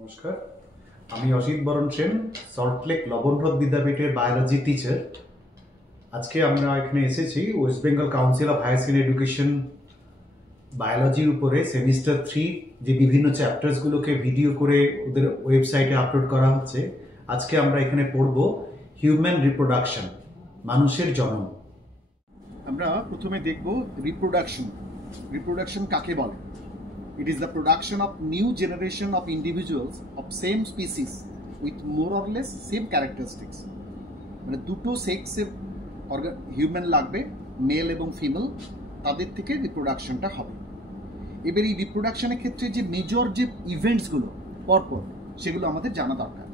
নমস্কার, আমি অসিত বরণ সেন, সল্টলেক লবণহ্রদ বিদ্যাপীঠের বায়োলজি টিচার। আজকে আমরা এখানে এসেছি West Bengal council of higher secondary education বায়োলজির উপরে সেমিস্টার 3 যে বিভিন্ন চ্যাপ্টার্সগুলোকে ভিডিও করে ওদের ওয়েবসাইটে আপলোড করা হচ্ছে। আজকে আমরা এখানে পড়ব হিউম্যান রিপ্রোডাকশন, মানুষের জনন। আমরা প্রথমে দেখব রিপ্রোডাকশন কাকে বলে। It is the production of new generation of individuals of same species with more or less same characteristics. মানে দুটো সেক্সের হিউম্যান লাগবে, মেল এবং ফিমেল, তাদের থেকে রিপ্রোডাকশনটা হবে। এবার এই রিপ্রোডাকশনের ক্ষেত্রে যে মেজর যে ইভেন্টসগুলো পরপর সেগুলো আমাদের জানা দরকার।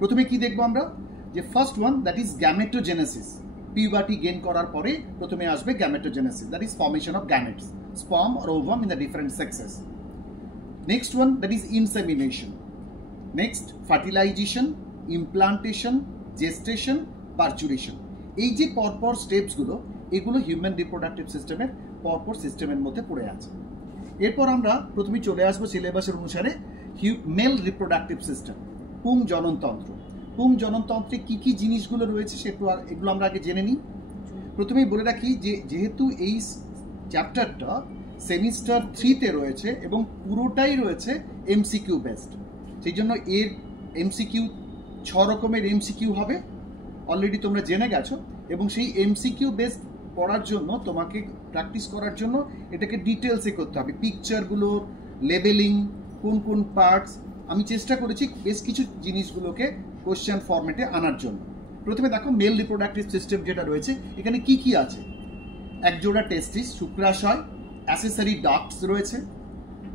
প্রথমে কি দেখবো আমরা, যে first one that is gametogenesis. Puberty gain করার পরে প্রথমে আসবে gametogenesis, that is formation of gametes, sperm or ovum in the different sexes. Next one, that is insemination. Next, fertilization, implantation, gestation, parturition. এই যে পরপর স্টেপসগুলো, এগুলো হিউম্যান রিপ্রোডাক্টিভ সিস্টেমের পরপর সিস্টেমের মধ্যে পড়ে আছে। এরপর আমরা প্রথমে চলে আসবো সিলেবাসের অনুসারে মেল রিপ্রোডাক্টিভ সিস্টেম, পুং জননতন্ত্র। পুং জননতন্ত্রে কি কি জিনিসগুলো রয়েছে এগুলো আমরা আগে জেনে নিই। প্রথমেই বলে রাখি যে যেহেতু এই চ্যাপ্টারটা সেমিস্টার 3-তে রয়েছে এবং পুরোটাই রয়েছে এমসিকিউ বেসড, সেই জন্য এর এমসিকিউ 6 রকমের এমসিকিউ হবে, অলরেডি তোমরা জেনে গেছো। এবং সেই এমসিকিউ বেসড পড়ার জন্য তোমাকে প্র্যাকটিস করার জন্য এটাকে ডিটেলসে করতে হবে, পিকচারগুলোর লেবেলিং, কোন কোন পার্টস। আমি চেষ্টা করেছি বেশ কিছু জিনিসগুলোকে কোশ্চেন ফরম্যাটে আনার জন্য। প্রথমে দেখো মেল রিপ্রোডাক্টিভ সিস্টেম যেটা রয়েছে, এখানে কি কি আছে। একজোড়া টেস্টিস, শুক্রাশয়, অ্যাসেসরি ডাক্টস রয়েছে,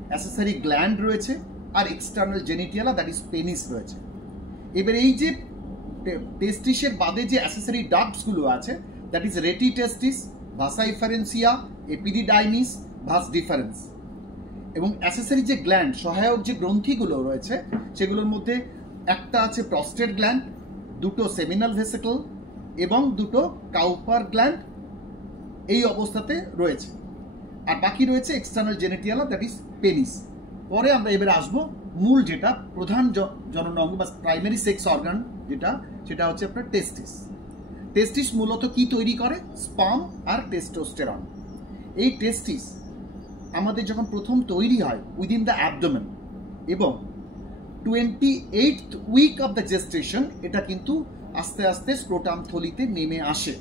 অ্যাসেসরি গ্ল্যান্ড রয়েছে, আর এক্সটার্নাল জেনিটিয়ালা দ্যাট ইজ পেনিস রয়েছে। এবার এই যে টেস্টিসের বাদে যে অ্যাসেসরি ডাক্টসগুলো আছে, দ্যাট ইজ রেটি টেস্টিস, ভাসা ইফারেন্সিয়া, এপিডিডাইমিস, ভাস ডিফারেন্স। এবং অ্যাসেসরি যে গ্ল্যান্ড, সহায়ক যে গ্রন্থিগুলো রয়েছে, সেগুলোর মধ্যে একটা আছে প্রস্টেট গ্ল্যান্ড, দুটো সেমিনাল ভেসিকল এবং দুটো কাউপার গ্ল্যান্ড এই অবস্থাতে রয়েছে। আর বাকি রয়েছে এক্সটার্নাল জেনিটিয়ালা দ্যাট ইজ পেনিস। পরে আমরা এবারে আসবো মূল যেটা প্রধান জনন অঙ্গ বা প্রাইমারি সেক্স অর্গান সেটা হচ্ছে আপনার টেস্টিস। টেস্টিস মূলত কি তৈরি করে? স্পার্ম আর টেস্টোস্টেরন। এই টেস্টিস আমাদের যখন প্রথম তৈরি হয় উইদিন দ্য অ্যাবডোমেন, এবং 28th week of the gestation এটা কিন্তু আস্তে আস্তে স্ক্রোটাম থলিতে নেমে আসে।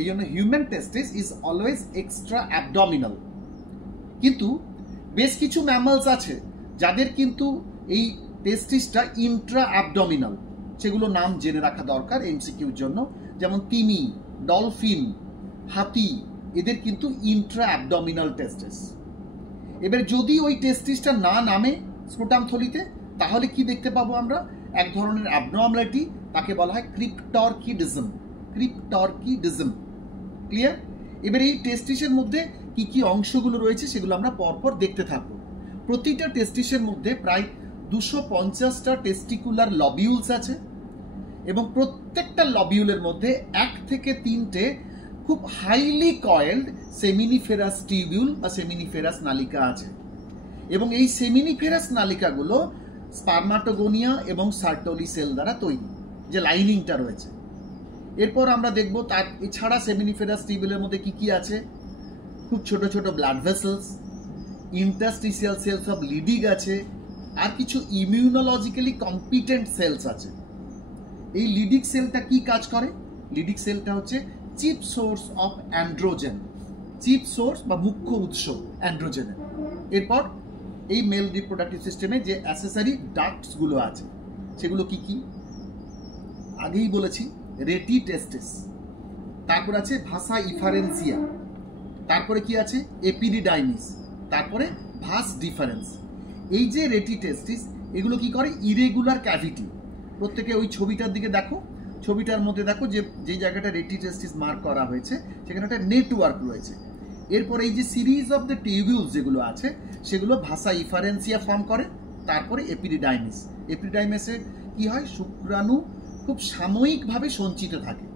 এই জন্য human testis is always extra abdominal. কিন্তু বেশ কিছু ম্যামালস আছে যাদের কিন্তু এই টেস্টিসটা ইন্ট্রা অ্যাবডমিনাল, সেগুলো নাম জেনে রাখা দরকার এমসিকিউর জন্য। যেমন তিমি, ডলফিন, হাতি, এদের কিন্তু ইন্ট্রা অ্যাবডমিনাল টেস্টিস। এবার যদি ওই টেস্টিসটা না নামে স্ক্রোটাম থলিতে, তাহলে কি দেখতে পাবো আমরা? এক ধরনের অ্যাবনর্মালিটি, তাকে বলা হয় ক্রিপ্টরকিডিজম। ক্লিয়ার? এবার এই টেস্টিসের মধ্যে কি কি অংশগুলো রয়েছে সেগুলো আমরা পরপর দেখতে থাকবো। প্রতিটা টেস্টিসের মধ্যে প্রায় 250টা টেস্টিকুলার লবিউলস আছে, এবং প্রত্যেকটা লবিউলের মধ্যে 1 থেকে 3টে খুব হাইলি কয়েলড সেমিনিফেরাস টিউবিউল বা সেমিনিফেরাস নালিকা আছে। এবং এই সেমিনিফেরাস নালিকাগুলো স্পার্মাটোগোনিয়া এবং সার্টোলি সেল দ্বারা তৈরি, যে লাইনিংটা রয়েছে। এরপর আমরা দেখব তার এছাড়া সেমিনিফেরাস টিউবিউলের মধ্যে কি কি আছে। খুব ছোট ছোট blood vessels, interstitial sales of লিডিগ আছে, আর কিছু ইমিউনোলজিক্যালি কম্পিটেন্ট সেলস আছে। এই লিডিগ সেলটা কি কাজ করে? লিডিগ সেলটা হচ্ছে chief source of androgen, chief source বা মুখ্য উৎস অ্যান্ড্রোজেনের। এরপর এই মেল রিপ্রোডাক্টিভ সিস্টেমে যে অ্যাসেসরি ডাক্টসগুলো আছে সেগুলো কি কি? আগেই বলেছি, রেটি টেস্টিস, তারপর আছে ভাসা ইফারেন্সিয়া, তারপরে কি আছে এপিডিডাইমিস, তারপরে ভাস ডিফারেন্স। এই যে রেটি টেস্টিস, এগুলো কি করে? Irregular cavity. প্রত্যেকে ওই ছবিটার দিকে দেখো, ছবিটার মধ্যে দেখো যে জায়গাটা রেটি টেস্টিস মার্ক করা হয়েছে সেখানে একটা নেটওয়ার্ক রয়েছে। এরপর এই যে সিরিজ অফ দ্য টিউবিউলস যেগুলো আছে সেগুলো ভাসা ইফারেন্সিয়া ফর্ম করে, তারপরে এপিডিডাইমিস। এপিডিডাইমিসে কি হয়? শুক্রাণু খুব সাময়িকভাবে সঞ্চিত থাকে।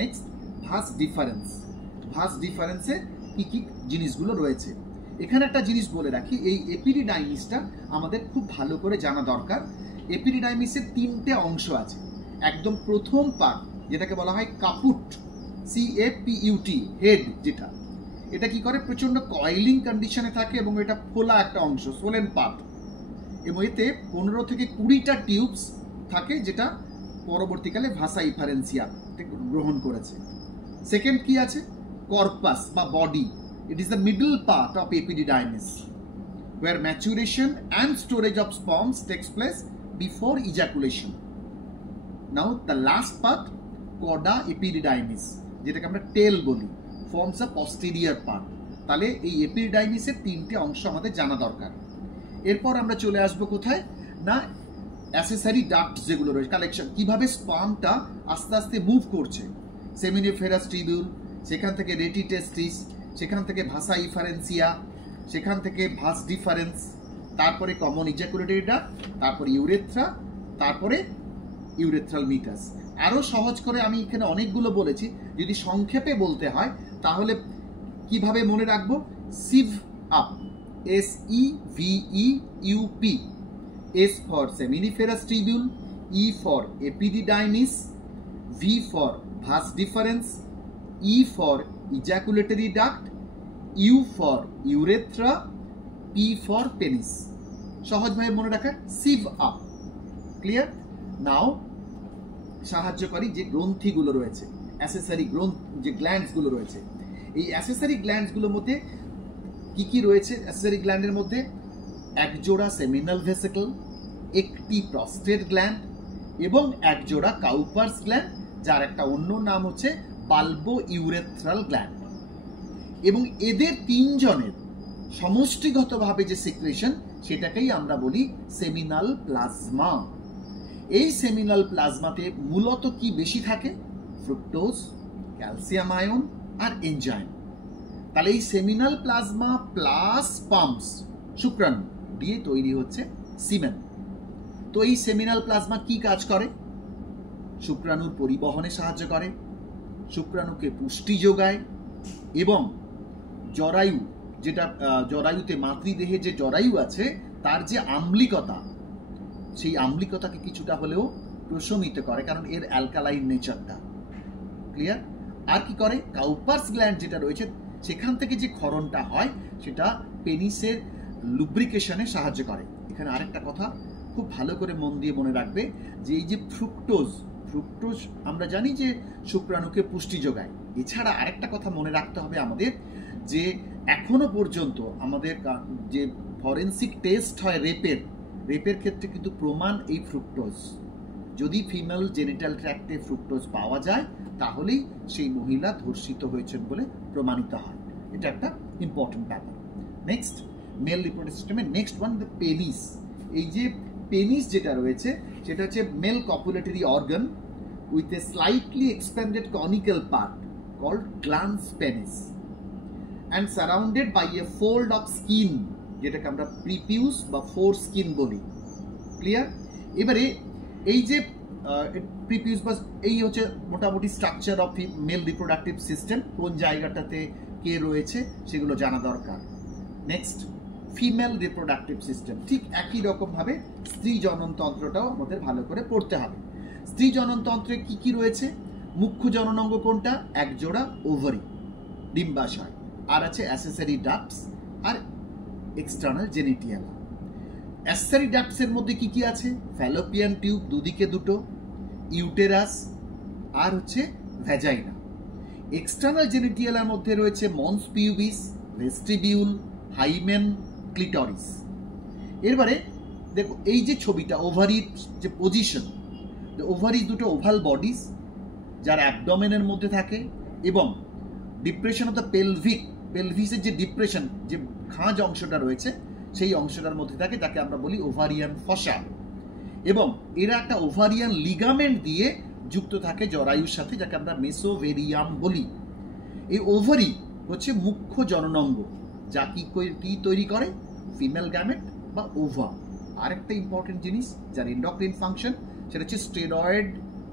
Next vas deferens. ভাস ডিফারেন্সে কি কি জিনিসগুলো রয়েছে, এখানে একটা জিনিস বলে রাখি, এই এপিডিডাইমিসটা আমাদের খুব ভালো করে জানা দরকার। এপিডিডাইমিসের 3টে অংশ আছে। একদম প্রথম পার্ট যেটাকে বলা হয় কাপুট, CAPUT, হেড, যেটা এটা কি করে, প্রচন্ড কয়েলিং কন্ডিশনে থাকে এবং এটা ফোলা একটা অংশ, সোলেন পার্ট, এবং এতে 15 থেকে 20টা টিউবস থাকে, যেটা পরবর্তীকালে ভাসা ইফারেন্সিয়া গ্রহণ করেছে। সেকেন্ড কি আছে, কর্পাস বা body. It is the middle part of epididymis, where maturation and storage of sperms takes place before ejaculation. Now the last part, coda epididymis, যেটাকে আমরা টেল বলি, forms a posterior part. তাহলে এই এপিডিডাইমিসের 3টে অংশ আমাদের জানা দরকার। এরপর আমরা চলে আসবো কোথায় না, অ্যাসেসারি ডাক্ট যেগুলো রয়েছে, কালেকশন, কিভাবে স্পার্মটা আস্তে আস্তে মুভ করছে, সেমিনিফেরাস টিবিউল, সেখান থেকে রেটি টেস্টিস, সেখান থেকে ভাসা ইফারেন্সিয়া, সেখান থেকে ভাস ডিফারেন্স, তারপরে কমন ইজাকুলেটরি ডাক্ট, তারপরে ইউরেথ্রা, তারপরে ইউরেথ্রাল মিটাস। আরও সহজ করে আমি এখানে অনেকগুলো বলেছি, যদি সংক্ষেপে বলতে হয় তাহলে কিভাবে মনে রাখবো, সিভ up, SEVEUP, S for seminiferous tubule, E for epididymis, V for vas deferens, E for ejaculatory duct, U for urethra, P for penis। সহজভাবে মনে রাখা, সিভ আপ। ক্লিয়ার? নাও সাহায্যকারী যে গ্রন্থিগুলো রয়েছে, অ্যাসেসারি যে গ্ল্যান্ডসগুলো রয়েছে, এই অ্যাসেসারি গ্ল্যান্ডসগুলোর মধ্যে কি কি রয়েছে? অ্যাসেসারি গ্ল্যান্ডের মধ্যে একজোড়া সেমিনাল ভেসিকল, একটি প্রস্টেট গ্ল্যান্ড এবং একজোড়া কাউপার্স গ্ল্যান্ড, যার একটা অন্য নাম হচ্ছে বাল্বো ইউরেথ্রাল গ্ল্যান্ড। এবং এদের 3জনের সমষ্টিগতভাবে যে সিক্রেশন, সেটাকেই আমরা বলি সেমিনাল প্লাজমা। এই সেমিনাল প্লাজমাতে মূলত কি বেশি থাকে? ফ্রুক্টোজ, ক্যালসিয়াম আয়ন আর এনজাইম। তাহলে এই সেমিনাল প্লাজমা প্লাস পাম্পস, শুক্রাণু দিয়ে তৈরি হচ্ছে সিমেন। তো এই সেমিনাল প্লাজমা কি কাজ করে? শুক্রাণুর পরিবহনে সাহায্য করে, শুক্রাণুকে পুষ্টি যোগায়, এবং জরায়ু, যেটা জরায়ুতে মাতৃদেহে যে জরায়ু আছে তার যে আম্লিকতা, সেই আম্লিকতাকে কিছুটা হলেও প্রশমিত করে, কারণ এর অ্যালকালাইন নেচারটা। ক্লিয়ার? আর কি করে? কাউপার্স গ্ল্যান্ড যেটা রয়েছে, সেখান থেকে যে ক্ষরণটা হয় সেটা পেনিসের লুব্রিকেশনে সাহায্য করে। এখানে আরেকটা কথা খুব ভালো করে মন দিয়ে মনে রাখবে, যে এই যে ফ্রুক্টোজ আমরা জানি যে শুক্রাণুকে পুষ্টি যোগায়। এছাড়া আরেকটা কথা মনে রাখতে হবে আমাদের, যে এখনো পর্যন্ত আমাদের যে ফরেন্সিক টেস্ট হয় রেপের ক্ষেত্রে কিন্তু প্রমাণ এই ফ্রুক্টোজ। যদি ফিমেল জেনিটাল ট্র্যাক্টে ফ্রুক্টোজ পাওয়া যায়, তাহলেই সেই মহিলা ধর্ষিত হয়েছেন বলে প্রমাণিত হয়। এটা একটা ইম্পর্টেন্ট ব্যাপার। নেক্সট, মেল রিপ্রোডাক্টিভ সিস্টেমে নেক্সট ওয়ান, দ্য পেনিস। এই যে পেনিস যেটা রয়েছে, সেটা হচ্ছে male copulatory organ with a slightly expanded conical part called glans penis and surrounded by a fold of skin, যেটাকে আমরা প্রিপিউস বা ফোর স্কিন বলি। ক্লিয়ার? এবারে এই যে প্রিপিউস বা এই হচ্ছে মোটামুটি structure of mail reproductive system, কোন জায়গাটাতে কে রয়েছে সেগুলো জানা দরকার। নেক্সট, ফিমেল রিপ্রোডাক্টিভ সিস্টেম, ঠিক একই রকমভাবে স্ত্রী জননতন্ত্রটাও আমাদের ভালো করে পড়তে হবে। স্ত্রী জননতন্ত্রে কি কি রয়েছে? মুখ্য জননাঙ্গ কোনটা? একজোড়া ওভারি, ডিম্বাশয়, আর আছে অ্যাসেসারি ডাক্টস আর এক্সটার্নাল জেনিটিয়ালা। অ্যাসেসারি ডাক্টসের মধ্যে কি কি আছে? ফ্যালোপিয়ান টিউব, দুদিকে দুটো, ইউটেরাস, আর হচ্ছে ভ্যাজাইনা। এক্সটার্নাল জেনিটিয়ালার মধ্যে রয়েছে মন্স পিউবিস, ভেস্টিবিউল, হাইমেন, ক্লিটরিস। এরপরে দেখো এই যে ছবিটা, ওভারির যে পজিশন, ওভারি দুটো ওভাল বডিজ যার অ্যাবডোমেনের মধ্যে থাকে, এবং ডিপ্রেশন অফ দ্য পেলভিসের যে ডিপ্রেশন, যে খাঁজ অংশটা রয়েছে সেই অংশটার মধ্যে থাকে, তাকে আমরা বলি ওভারিয়ান ফসা। এবং এরা একটা ওভারিয়ান লিগামেন্ট দিয়ে যুক্ত থাকে জরায়ুর সাথে, যাকে আমরা মেসোভেরিয়াম বলি। এই ওভারি হচ্ছে মুখ্য জননাঙ্গ, যা কি তৈরি করে? ফিমেল গ্যামেট বা ওভা। আরেকটা ইম্পর্টেন্ট জিনিস যার এন্ডোক্রিন ফাংশন, সেটা হচ্ছে steroid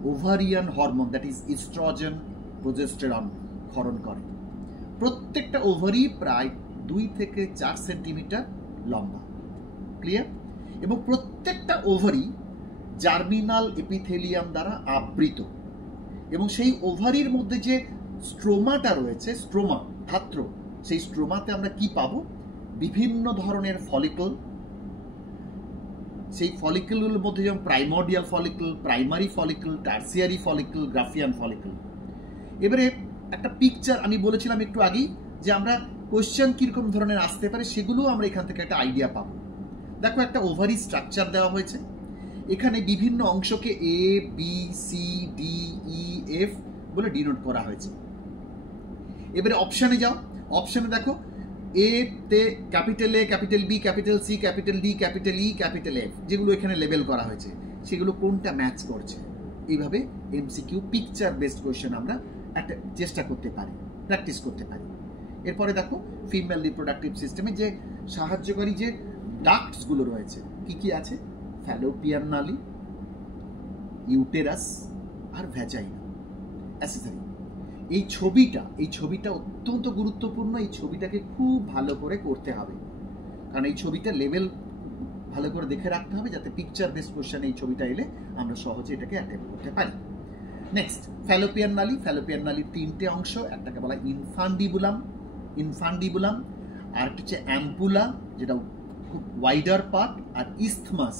ovarian hormone, that is oestrogen, progesterone ক্ষরণ করে। প্রত্যেকটা ওভারি প্রায় 2 থেকে 4 সেন্টিমিটার লম্বা। ক্লিয়ার? এবং প্রত্যেকটা ওভারি জার্মিনাল এপিথেলিয়াম দ্বারা আবৃত, এবং সেই ওভারির মধ্যে যে স্ট্রোমাটা রয়েছে, স্ট্রোমা ধাত্র, সেই স্ট্রোমাতে আমরা কি পাবো? বিভিন্ন ধরনের ফলিকল। সেই ফলিকলগুলোর মধ্যে যেমন primordial follicle, primary follicle, tertiary follicle, Graafian follicle. এবারে একটা পিকচার আমি বলেছিলাম একটু আগেই যে আমরা কোয়েশ্চেন কিরকম ধরনের আসতে পারে সেগুলো আমরা এখান থেকে একটা আইডিয়া পাবো। দেখো, একটা ওভারি স্ট্রাকচার দেওয়া হয়েছে, এখানে বিভিন্ন অংশকে A, B, C, D, E, F বলে ডিনোট করা হয়েছে। এবারে অপশানে যাও, অপশানে দেখো এ তে capital A, capital B, capital C, capital D, capital E, capital F, যেগুলো এখানে লেবেল করা হয়েছে, সেগুলো কোনটা ম্যাচ করছে। এইভাবে এমসিকিউ পিকচার বেসড কোয়েশ্চেন আমরা একটা চেষ্টা করতে পারি, প্র্যাকটিস করতে পারি। এরপরে দেখো ফিমেল রিপ্রোডাক্টিভ সিস্টেমে যে সাহায্যকারী যে ডাক্টসগুলো রয়েছে কি কি আছে? ফ্যালোপিয়ান নালী, ইউটেরাস আর ভ্যাজাইনা, অ্যাসেসরি। এই ছবিটা অত্যন্ত গুরুত্বপূর্ণ। এই ছবিটাকে খুব ভালো করে করতে হবে, কারণ এই ছবিটা লেভেল ভালো করে দেখে রাখতে হবে, যাতে পিকচার বেসড কোশ্চেন এই ছবিটা এলে আমরা সহজে এটাকে অ্যাটেম্প করতে পারি। নেক্সট, ফ্যালোপিয়ান নালী। ফ্যালোপিয়ান নালীর 3টে অংশ, একটাকে বলা ইনফান্ডিবুলাম, আর একটা হচ্ছে অ্যাম্পুলা, যেটা খুব ওয়াইডার পার্ট, আর ইস্থমাস,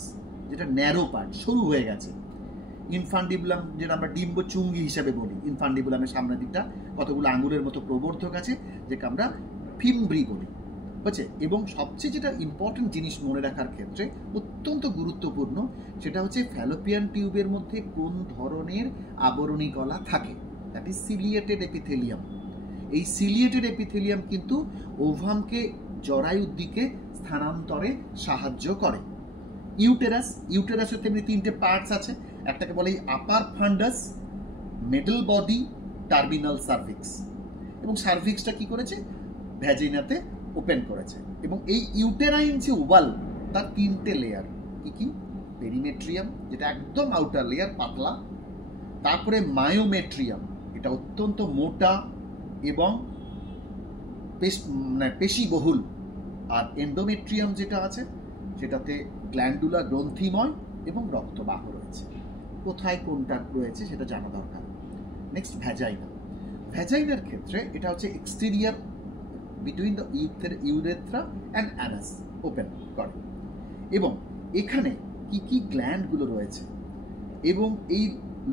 যেটা ন্যারো পার্ট, সরু হয়ে গেছে। ইনফান্ডিবুলাম যেটা আমরা ডিম্ব চুঙ্গি হিসাবে বলি, ইনফান্ডিবুলামের সামনের দিকটা কতগুলো আঙুলের মতো প্রবর্ধক আছে, যেটা আমরা ফিমব্রি বলি, বুঝছে? এবং সবচেয়ে যেটা ইম্পর্টেন্ট জিনিস মনে রাখার ক্ষেত্রে অত্যন্ত গুরুত্বপূর্ণ, সেটা হচ্ছে ফ্যালোপিয়ান টিউবের মধ্যে কোন ধরনের আবরণী কলা থাকে, দ্যাট ইজ সিলিয়েটেড এপিথেলিয়াম। এই সিলিয়েটেড এপিথেলিয়াম কিন্তু ওভামকে জরায়ুর দিকে স্থানান্তরে সাহায্য করে। ইউটেরাসের তেমনি 3টে পার্টস আছে, একটাকে বলে upper fundus, middle body, terminal cervix. এবং সার্ভিক্সটা কি করেছে? ভ্যাজিনাতে ওপেন করেছে। এবং এই ইউটেরাইন যে ওয়াল, তার 3টে লেয়ার। কি কি? পেরিমেট্রিয়াম, যেটা একদম আউটার লেয়ার, পাতলা। তারপরে মায়োমেট্রিয়াম, এটা অত্যন্ত মোটা এবং পেশিবহুল। আর এন্ডোমেট্রিয়াম যেটা আছে, সেটাতে গ্ল্যান্ডুলার গ্রন্থিময় এবং রক্তবাহ রয়েছে। কোথায় কোনটা রয়েছে সেটা জানা দরকার। নেক্সট, ভ্যাজাইনার ক্ষেত্রে এটা হচ্ছে exterior between the urethra and Anas, open করে। এবং এখানে কি কি গ্ল্যান্ডগুলো রয়েছে, এবং এই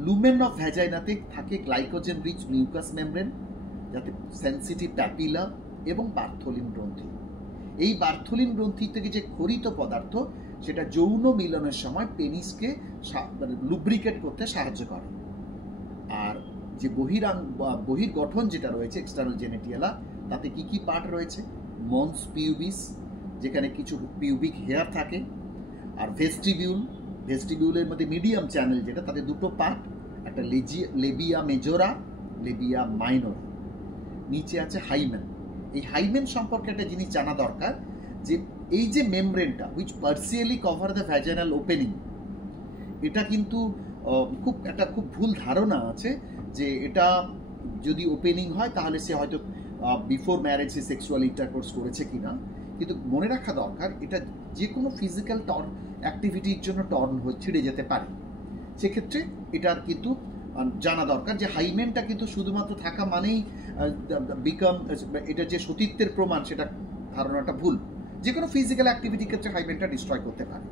লুমেন অফ ভ্যাজাইনাতে থাকে গ্লাইকোজেন রিচ মিউকাস মেমব্রেন, যাতে সেন্সিটিভ প্যাপিলা এবং বার্থোলিন গ্রন্থি। এই বার্থোলিন গ্রন্থি থেকে যে খরিত পদার্থ, সেটা যৌন মিলনের সময় পেনিসকে লুব্রিকেট করতে সাহায্য করে। আর যে বহির্গঠন যেটা রয়েছে, এক্সটার্নাল জেনেটিয়ালা, তাতে কি কি পার্ট রয়েছে? মন্স পিউবিস, যেখানে কিছু পিউবিক হেয়ার থাকে, আর ভেস্টিবিউলের মধ্যে মিডিয়াম চ্যানেল যেটা, তাতে 2টো পার্ট, একটা লেবিয়া মেজোরা, লেবিয়া মাইনর। নিচে আছে হাইমেন। এই হাইমেন সম্পর্কে একটা জিনিস জানা দরকার, যে এই যে মেমব্রেনটা which partially cover the vaginal opening, এটা কিন্তু খুব ভুল ধারণা আছে যে এটা যদি ওপেনিং হয় তাহলে সে হয়তো বিফোর ম্যারেজ সে সেক্সুয়াল ইন্টারকোর্স করেছে কিনা। কিন্তু মনে রাখা দরকার, এটা যে কোনো ফিজিক্যাল অ্যাক্টিভিটির জন্য ছিঁড়ে যেতে পারে। সেক্ষেত্রে এটার কিন্তু জানা দরকার যে হাইমেনটা কিন্তু শুধুমাত্র থাকা মানেই এটা যে সতীত্বের প্রমাণ, সেটা ধারণাটা ভুল। যে কোনো ফিজিক্যাল অ্যাক্টিভিটির ক্ষেত্রে হাইমেনটা ডিস্ট্রয় করতে পারে।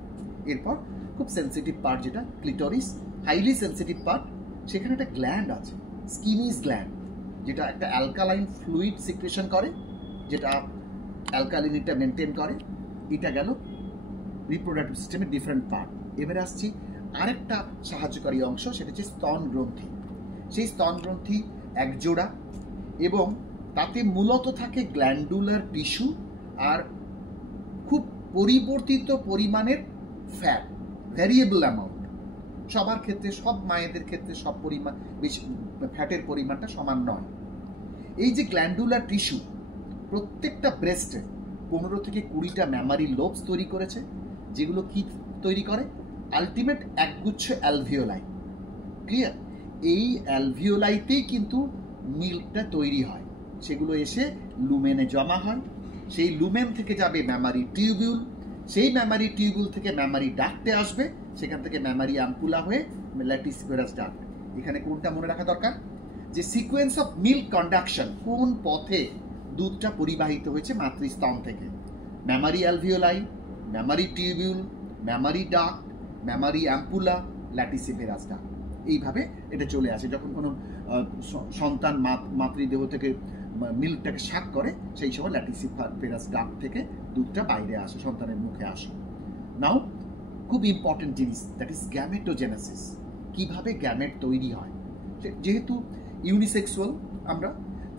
এরপর খুব সেন্সিটিভ পার্ট যেটা ক্লিটোরিস, হাইলি সেন্সিটিভ পার্ট, সেখানে একটা গ্ল্যান্ড আছে, স্কিনিস গ্ল্যান্ড, যেটা একটা অ্যালকালাইন ফ্লুইড সিক্রেশন করে, যেটা অ্যালকালিনিটা মেনটেন করে। এটা গেল রিপ্রোডাক্টিভ সিস্টেমের ডিফারেন্ট পার্ট। এবারে আসছি আরেকটা সাহায্যকারী অংশ, সেটা হচ্ছে স্তন গ্রন্থি। সেই স্তন গ্রন্থি একজোড়া, এবং তাতে মূলত থাকে গ্ল্যান্ডুলার টিস্যু আর খুব পরিবর্তিত পরিমাণের ফ্যাট, ভ্যারিয়েবল অ্যামাউন্ট। সবার ক্ষেত্রে, সব মায়েদের ক্ষেত্রে সব পরিমাণ ফ্যাটের পরিমাণটা সমান নয়। এই যে গ্ল্যান্ডুলার টিস্যু, প্রত্যেকটা ব্রেস্টে 15 থেকে 20টা ম্যামারি লোবস তৈরি করেছে, যেগুলো কি তৈরি করে? আলটিমেট একগুচ্ছ অ্যালভিওলাই। ক্লিয়ার? এই অ্যালভিওলাইতেই কিন্তু মিল্কটা তৈরি হয়, সেগুলো এসে লুমেনে জমা হয়, সেই লুমেন থেকে যাবে ম্যামারি টিউবিউল, সেই ম্যামারি টিউবিউল থেকে ম্যামারি ডাক্টে আসবে, সেখান থেকে ম্যামারি অ্যাম্পুলা হয়ে ল্যাটিসিফেরাস ডাক্ট। এখানে কোনটা মনে রাখা দরকার, যে সিকোয়েন্স অফ মিল্ক কন্ডাকশন, কোন পথে দুধটা পরিবাহিত হয়েছে মাতৃস্তন থেকে, mammary alveoli, mammary tubule, mammary duct, mammary ampulla, lactiferous duct. এইভাবে এটা চলে আসে। যখন কোনো সন্তান মাতৃদেহ থেকে মিল্কটাকে শাক করে, সেই সময় ল্যাটিসিফেরাস ডাক্ট থেকে দুধটা বাইরে আসে, সন্তানের মুখে আসে। নাও খুব ইম্পর্টেন্ট জিনিস, দ্যাট ইজ গ্যামেটোজেনেসিস। কিভাবে গ্যামেট তৈরি হয়, যেহেতু ইউনিসেক্সুয়াল আমরা,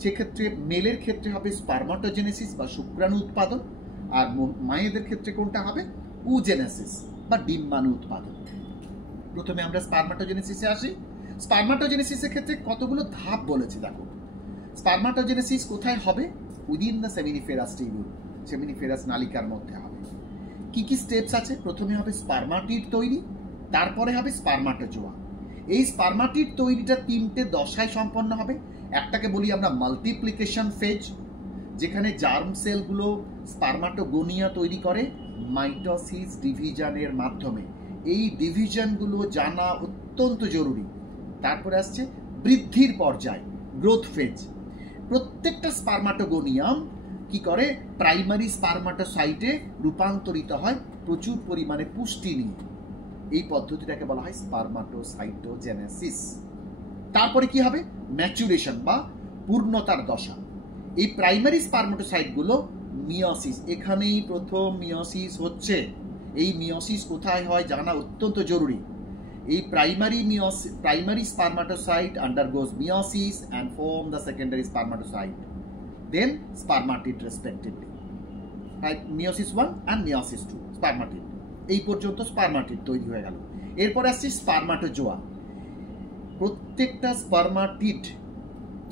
সেক্ষেত্রে মেলের ক্ষেত্রে হবে স্পার্মাটোজেনেসিস বা শুক্রাণু উৎপাদন, আর মায়েদের ক্ষেত্রে কোনটা হবে, উজেনেসিস বা ডিম্বাণু উৎপাদন। প্রথমে আমরা স্পার্মাটোজেনেসিসে আসি। স্পার্মাটোজেনেসিসের ক্ষেত্রে কতগুলো ধাপ বলেছে দেখো। স্পার্মাটোজেনেসিস কোথায় হবে, within the seminiferous tubule, seminiferous নালিকার মধ্যে হবে। কি কি স্টেপস আছে, প্রথমে হবে স্পার্মাটিড তৈরি, তারপরে হবে স্পার্মাটোজোয়া। এই স্পার্মাটিড তৈরিটা 3টে দশায় সম্পন্ন হবে। একটাকে বলি আমরা মাল্টিপ্লিকেশন ফেজ, যেখানে জার্ম সেলগুলো স্পার্মাটোগোনিয়া তৈরি করে মাইটোসিস ডিভিশনের মাধ্যমে। এই ডিভিশনগুলো জানা অত্যন্ত জরুরি। তারপরে আসছে বৃদ্ধির পর্যায়, গ্রোথ ফেজ। প্রত্যেকটা স্পার্মাটোগোনিয়াম কি করে, প্রাইমারি স্পার্মাটোসাইটে রূপান্তরিত হয় প্রচুর পরিমাণে পুষ্টি নিয়ে। এই পদ্ধতিটাকে বলা হয় স্পার্মাটোসাইটোজেনেসিস। তারপরে কি হবে, ম্যাচুরেশন বা পূর্ণতার দশা। এই প্রাইমারি স্পার্মাটোসাইটগুলো মিওসিস, এখানেই প্রথম মিওসিস হচ্ছে। এই মিওসিস কোথায় হয় জানা অত্যন্ত জরুরি। এই primary spermatocyte undergoes meiosis and form the secondary spermatocyte, then spermatid respectively. Right, meiosis 1 and meiosis 2 spermatid। এই পর্যন্ত স্পার্মাটিড তৈরি হয়ে গেল। এরপর আসছে স্পার্মাটোজোয়া। প্রত্যেকটা স্পার্মাটিড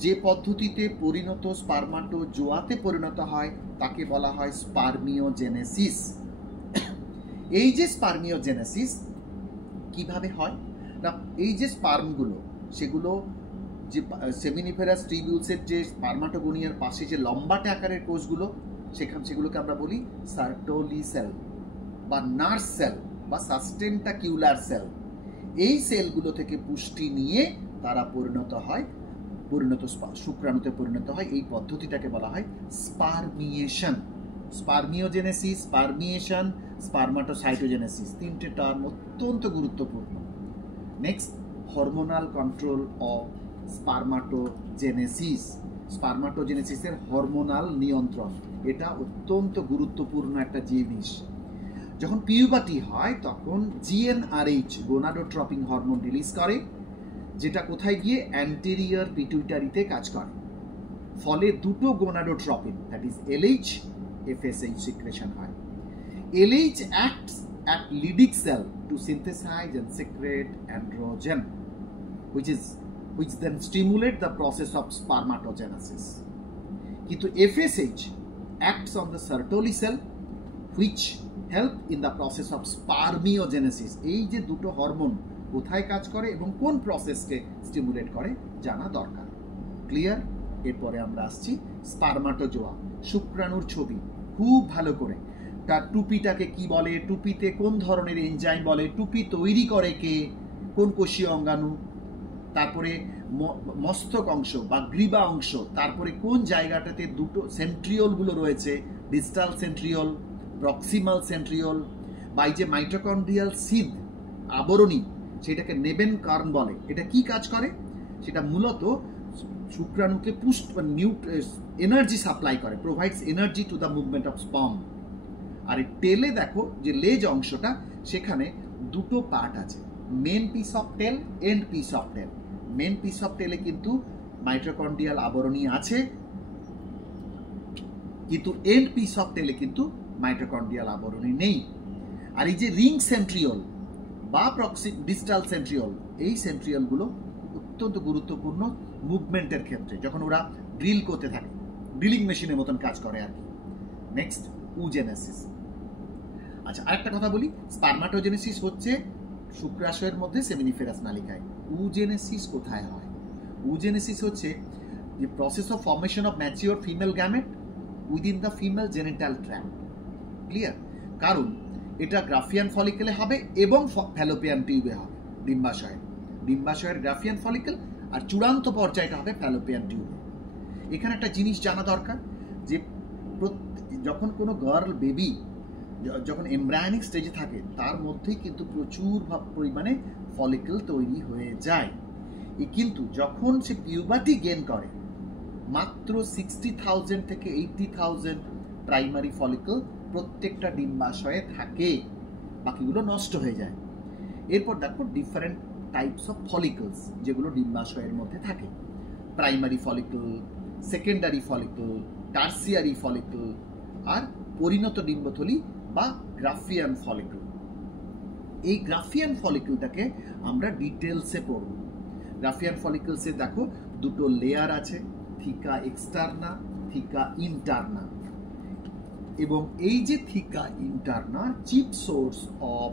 যে পদ্ধতিতে পরিণত স্পার্মাটোজোয়াতে পরিণত হয় তাকে বলা হয় স্পার্মিওজেনেসিস। এই যে স্পার্মিওজেনেসিস কিভাবে হয় না, এই যে স্পার্মগুলো, সেগুলো যে সেমিনিফেরাস টিউবিউলসের যে স্পার্মাটোগোনিয়ার পাশে যে লম্বাটে আকারের কোষগুলো, সেগুলোকে আমরা বলি সার্টোলি সেল বা নার্স সেল বা সাস্টেন্টাকিউলার সেল। এই সেলগুলো থেকে পুষ্টি নিয়ে তারা শুক্রাণুতে পরিণত হয়। এই পদ্ধতিটাকে বলা হয় স্পার্মিয়েশন। স্পার্মিওজেনেসিস, স্পার্মিয়েশন, স্পার্মাটোসাইটোজেনেসিস, 3টে টার্ম অত্যন্ত গুরুত্বপূর্ণ। Next, hormonal control of spermatogenesis. স্পার্মাটোজেনেসিসের হরমোনাল নিয়ন্ত্রণ, এটা অত্যন্ত গুরুত্বপূর্ণ একটা জিনিস। যখন পিউবার্টি হয় তখন জিএনআরএইচ গোনাডোট্রপিং হরমোন রিলিজ করে, যেটা কোথায় গিয়ে অ্যান্টেরিয়র পিটুইটারিতে কাজ করে। ফলে দুটো gonadotropin, that is LH, FSH secretion হয়। LH acts at Leydig cell to synthesize and secrete androgen, which then stimulate the process of spermatogenesis. Kintu FSH acts on the Sertoli cell, which help in the process of spermiogenesis. এই যে দুটো hormone কোথায় কাজ করে এবং কোন প্রসেসকে stimulate করে জানা দরকার। ক্লিয়ার? এরপরে আমরা আসছি স্পার্মাটোজোয়া, শুক্রাণুর ছবি। খুব ভালো করে তার টুপিটাকে কি বলে, টুপিতে কোন ধরনের এনজাইম বলে, টুপি তৈরি করে কে, কোন কোষীয় অঙ্গাণু, তারপরে মস্তক অংশ বা গ্রীবা অংশ, তারপরে কোন জায়গাটাতে দুটো সেন্ট্রিওলগুলো রয়েছে, ডিস্টাল সেন্ট্রিওল, প্রক্সিমাল সেন্ট্রিওল, বা এই যে মাইটোকন্ড্রিয়াল সিদ আবরণী, সেটাকে নেবেন কার্ন বলে। এটা কি কাজ করে, সেটা মূলত শুক্রাণুকে পুষ্ট বা এনার্জি সাপ্লাই করে, provides energy to the movement of sperm. আর এই টেলে দেখো যে লেজ অংশটা, সেখানে দুটো পার্ট আছে, main piece of tail, end piece of tail. Main piece of টেলে কিন্তু মাইটোকন্ড্রিয়াল আবরণী আছে, কিন্তু এন্ড পিস অফ টেলে কিন্তু মাইটোকন্ড্রিয়াল আবরণী নেই। আর এই যে রিং সেন্ট্রিওল বা ডিস্টাল সেন্ট্রিওল, এই সেন্ট্রিওলগুলো অত্যন্ত গুরুত্বপূর্ণ মুভমেন্টের ক্ষেত্রে, যখন ওরা ড্রিল করতে থাকে, ড্রিলিং মেশিনের মতন কাজ করে আর কি। Next, oogenesis. আচ্ছা, আরেকটা কথা বলি, স্পার্মাটোজেনেসিস হচ্ছে শুক্রাশয়ের মধ্যে সেমিনিফেরাস নালিকায়। উজেনেসিস কোথায় হয়? উজেনেসিস হচ্ছে the process of formation of mature female gamete within the female genital tract. Clear? কারণ এটা গ্রাফিয়ান ফলিকেলে হবে এবং ফ্যালোপিয়ান টিউবে হবে, ডিম্বাশয়ের গ্রাফিয়ান ফলিকেল, আর চূড়ান্ত পর্যায়টা হবে ফ্যালোপিয়ান টিউবে। এখানে একটা জিনিস জানা দরকার যে যখন কোনো গার্ল বেবি যখন এমব্রায়োনিক স্টেজে থাকে তার মধ্যেই কিন্তু প্রচুর পরিমাণে ফলিকেল তৈরি হয়ে যায়। কিন্তু যখন সে পিউবার্টি গেইন করে মাত্র 60,000 থেকে 80,000 প্রাইমারি ফলিকেল প্রত্যেকটা ডিম্বাশয়ে থাকে, বাকিগুলো নষ্ট হয়ে যায়। এরপর দেখো ডিফারেন্ট টাইপস অফ ফলিকলস যেগুলো ডিম্বাশয়ের মধ্যে থাকে, primary follicle, secondary follicle, tertiary follicle, আর পরিণত ডিম্বথলি বা গ্রাফিয়ান ফলিকল। এই গ্রাফিয়ান ফলিকলটাকে আমরা ডিটেলসে পড়ব। গ্রাফিয়ান ফলিকলসে দেখো দুটো লেয়ার আছে, থিকা এক্সটার্না, থিকা ইন্টারনা, এবং এই যে theca interna chief source of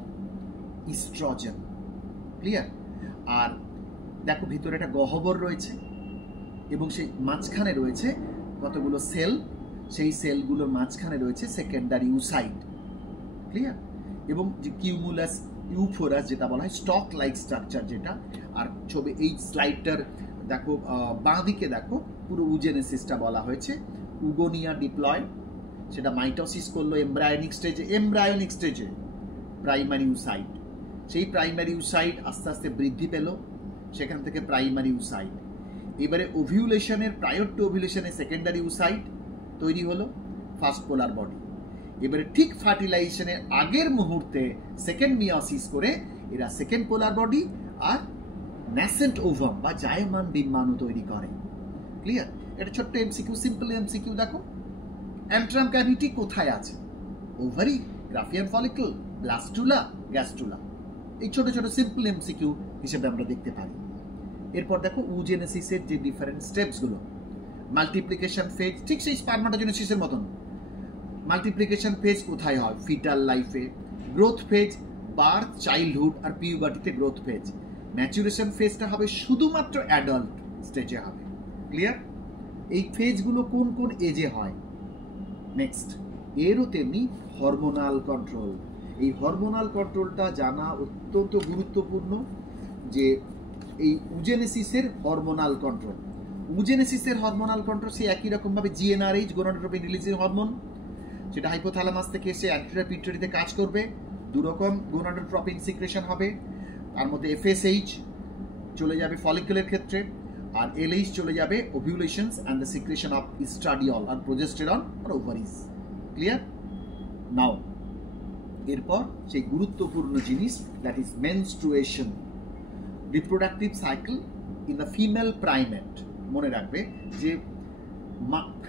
oestrogen. Clear? আর দেখো ভিতরে একটা গহ্বর রয়েছে এবং সেই মাঝখানে রয়েছে কতগুলো সেল, সেই সেলগুলোর মাঝখানে রয়েছে সেকেন্ডারি উসাইট। ক্লিয়ার? এবং যে কিউমুলাস ইউফোরাস যেটা বলা হয় স্টক লাইক স্ট্রাকচার যেটা, আর ছবি এই স্লাইডটার দেখো বাঁ দিকে দেখো পুরো উজেনেসিসটা বলা হয়েছে। উগোনিয়া ডিপ্লয়েড, সেটা মাইটোসিস করলো এমব্রায়োনিক স্টেজে প্রাইমারি উসাইট, সেই প্রাইমারি উসাইট আস্তে আস্তে বৃদ্ধি পেল, সেখান থেকে প্রাইমারি উসাইট, এবারে ওভিউলেশনের প্রায়র টু ওভিউলেশনে সেকেন্ডারি উসাইট তৈরি হলো, ফার্স্ট পোলার বডি। এবারে ঠিক ফার্টিলাইজেশনের আগের মুহূর্তে সেকেন্ড মিওসিস করে এরা সেকেন্ড পোলার বডি আর ন্যাসেন্ট ওভাম বা জায়মান ডিম্বাণু তৈরি করে। ক্লিয়ার? এটা ছোট্ট এমসিকিউ, সিম্পল এমসিকিউ। দেখো অ্যান্ট্রাম ক্যাভিটি কোথায় আছে? Ovary, Graafian follicle, blastula, gastrula. এই ছোট ছোট সিম্পল এমসিকিউ হিসেবে আমরা দেখতে পারি। এরপর দেখো উজেনেসিসের যে ডিফারেন্ট স্টেপসগুলো, মাল্টিপ্লিকেশন ফেজ ঠিক সেই স্পারমাটোজেনেসিসের মতন। মাল্টিপ্লিকেশন ফেজ কোথায় হয়? ফিটাল লাইফে। গ্রোথ ফেজ বার্থ, চাইল্ডহুড আর পিউবার্টিতে গ্রোথ ফেজ। ম্যাচুরেশন ফেজটা হবে শুধুমাত্র অ্যাডাল্ট স্টেজে হবে। ক্লিয়ার? এই ফেজগুলো কোন কোন এজে হয়? নেক্সট, এরও তেমনি হরমোনাল কন্ট্রোল। এই হরমোনাল কন্ট্রোলটা জানা অত্যন্ত গুরুত্বপূর্ণ, যে এই উজেনেসিসের হরমোনাল কন্ট্রোল। উজেনেসিসের হরমোনাল কন্ট্রোল সে একই রকমভাবে জিএনআরএইচ, গোনাডোট্রপিন রিলিজিং হরমোন, সেটা হাইপোথ্যালামাস থেকে এসে অ্যান্টেরিয়র পিটুইটারিতে কাজ করবে। দুরকম গোনাডোট্রপিন সিক্রেশন হবে, তার মধ্যে এফএসএইচ চলে যাবে ফলিকুলের ক্ষেত্রে, আর এলএইচ চলে যাবে ovulations and the secretion of oestradiol আর প্রোজেস্টেরন আর ওভারিজ। ক্লিয়ার? নাও এরপর সেই গুরুত্বপূর্ণ জিনিস, that is menstruation, reproductive cycle in the female primate. মনে রাখবে যে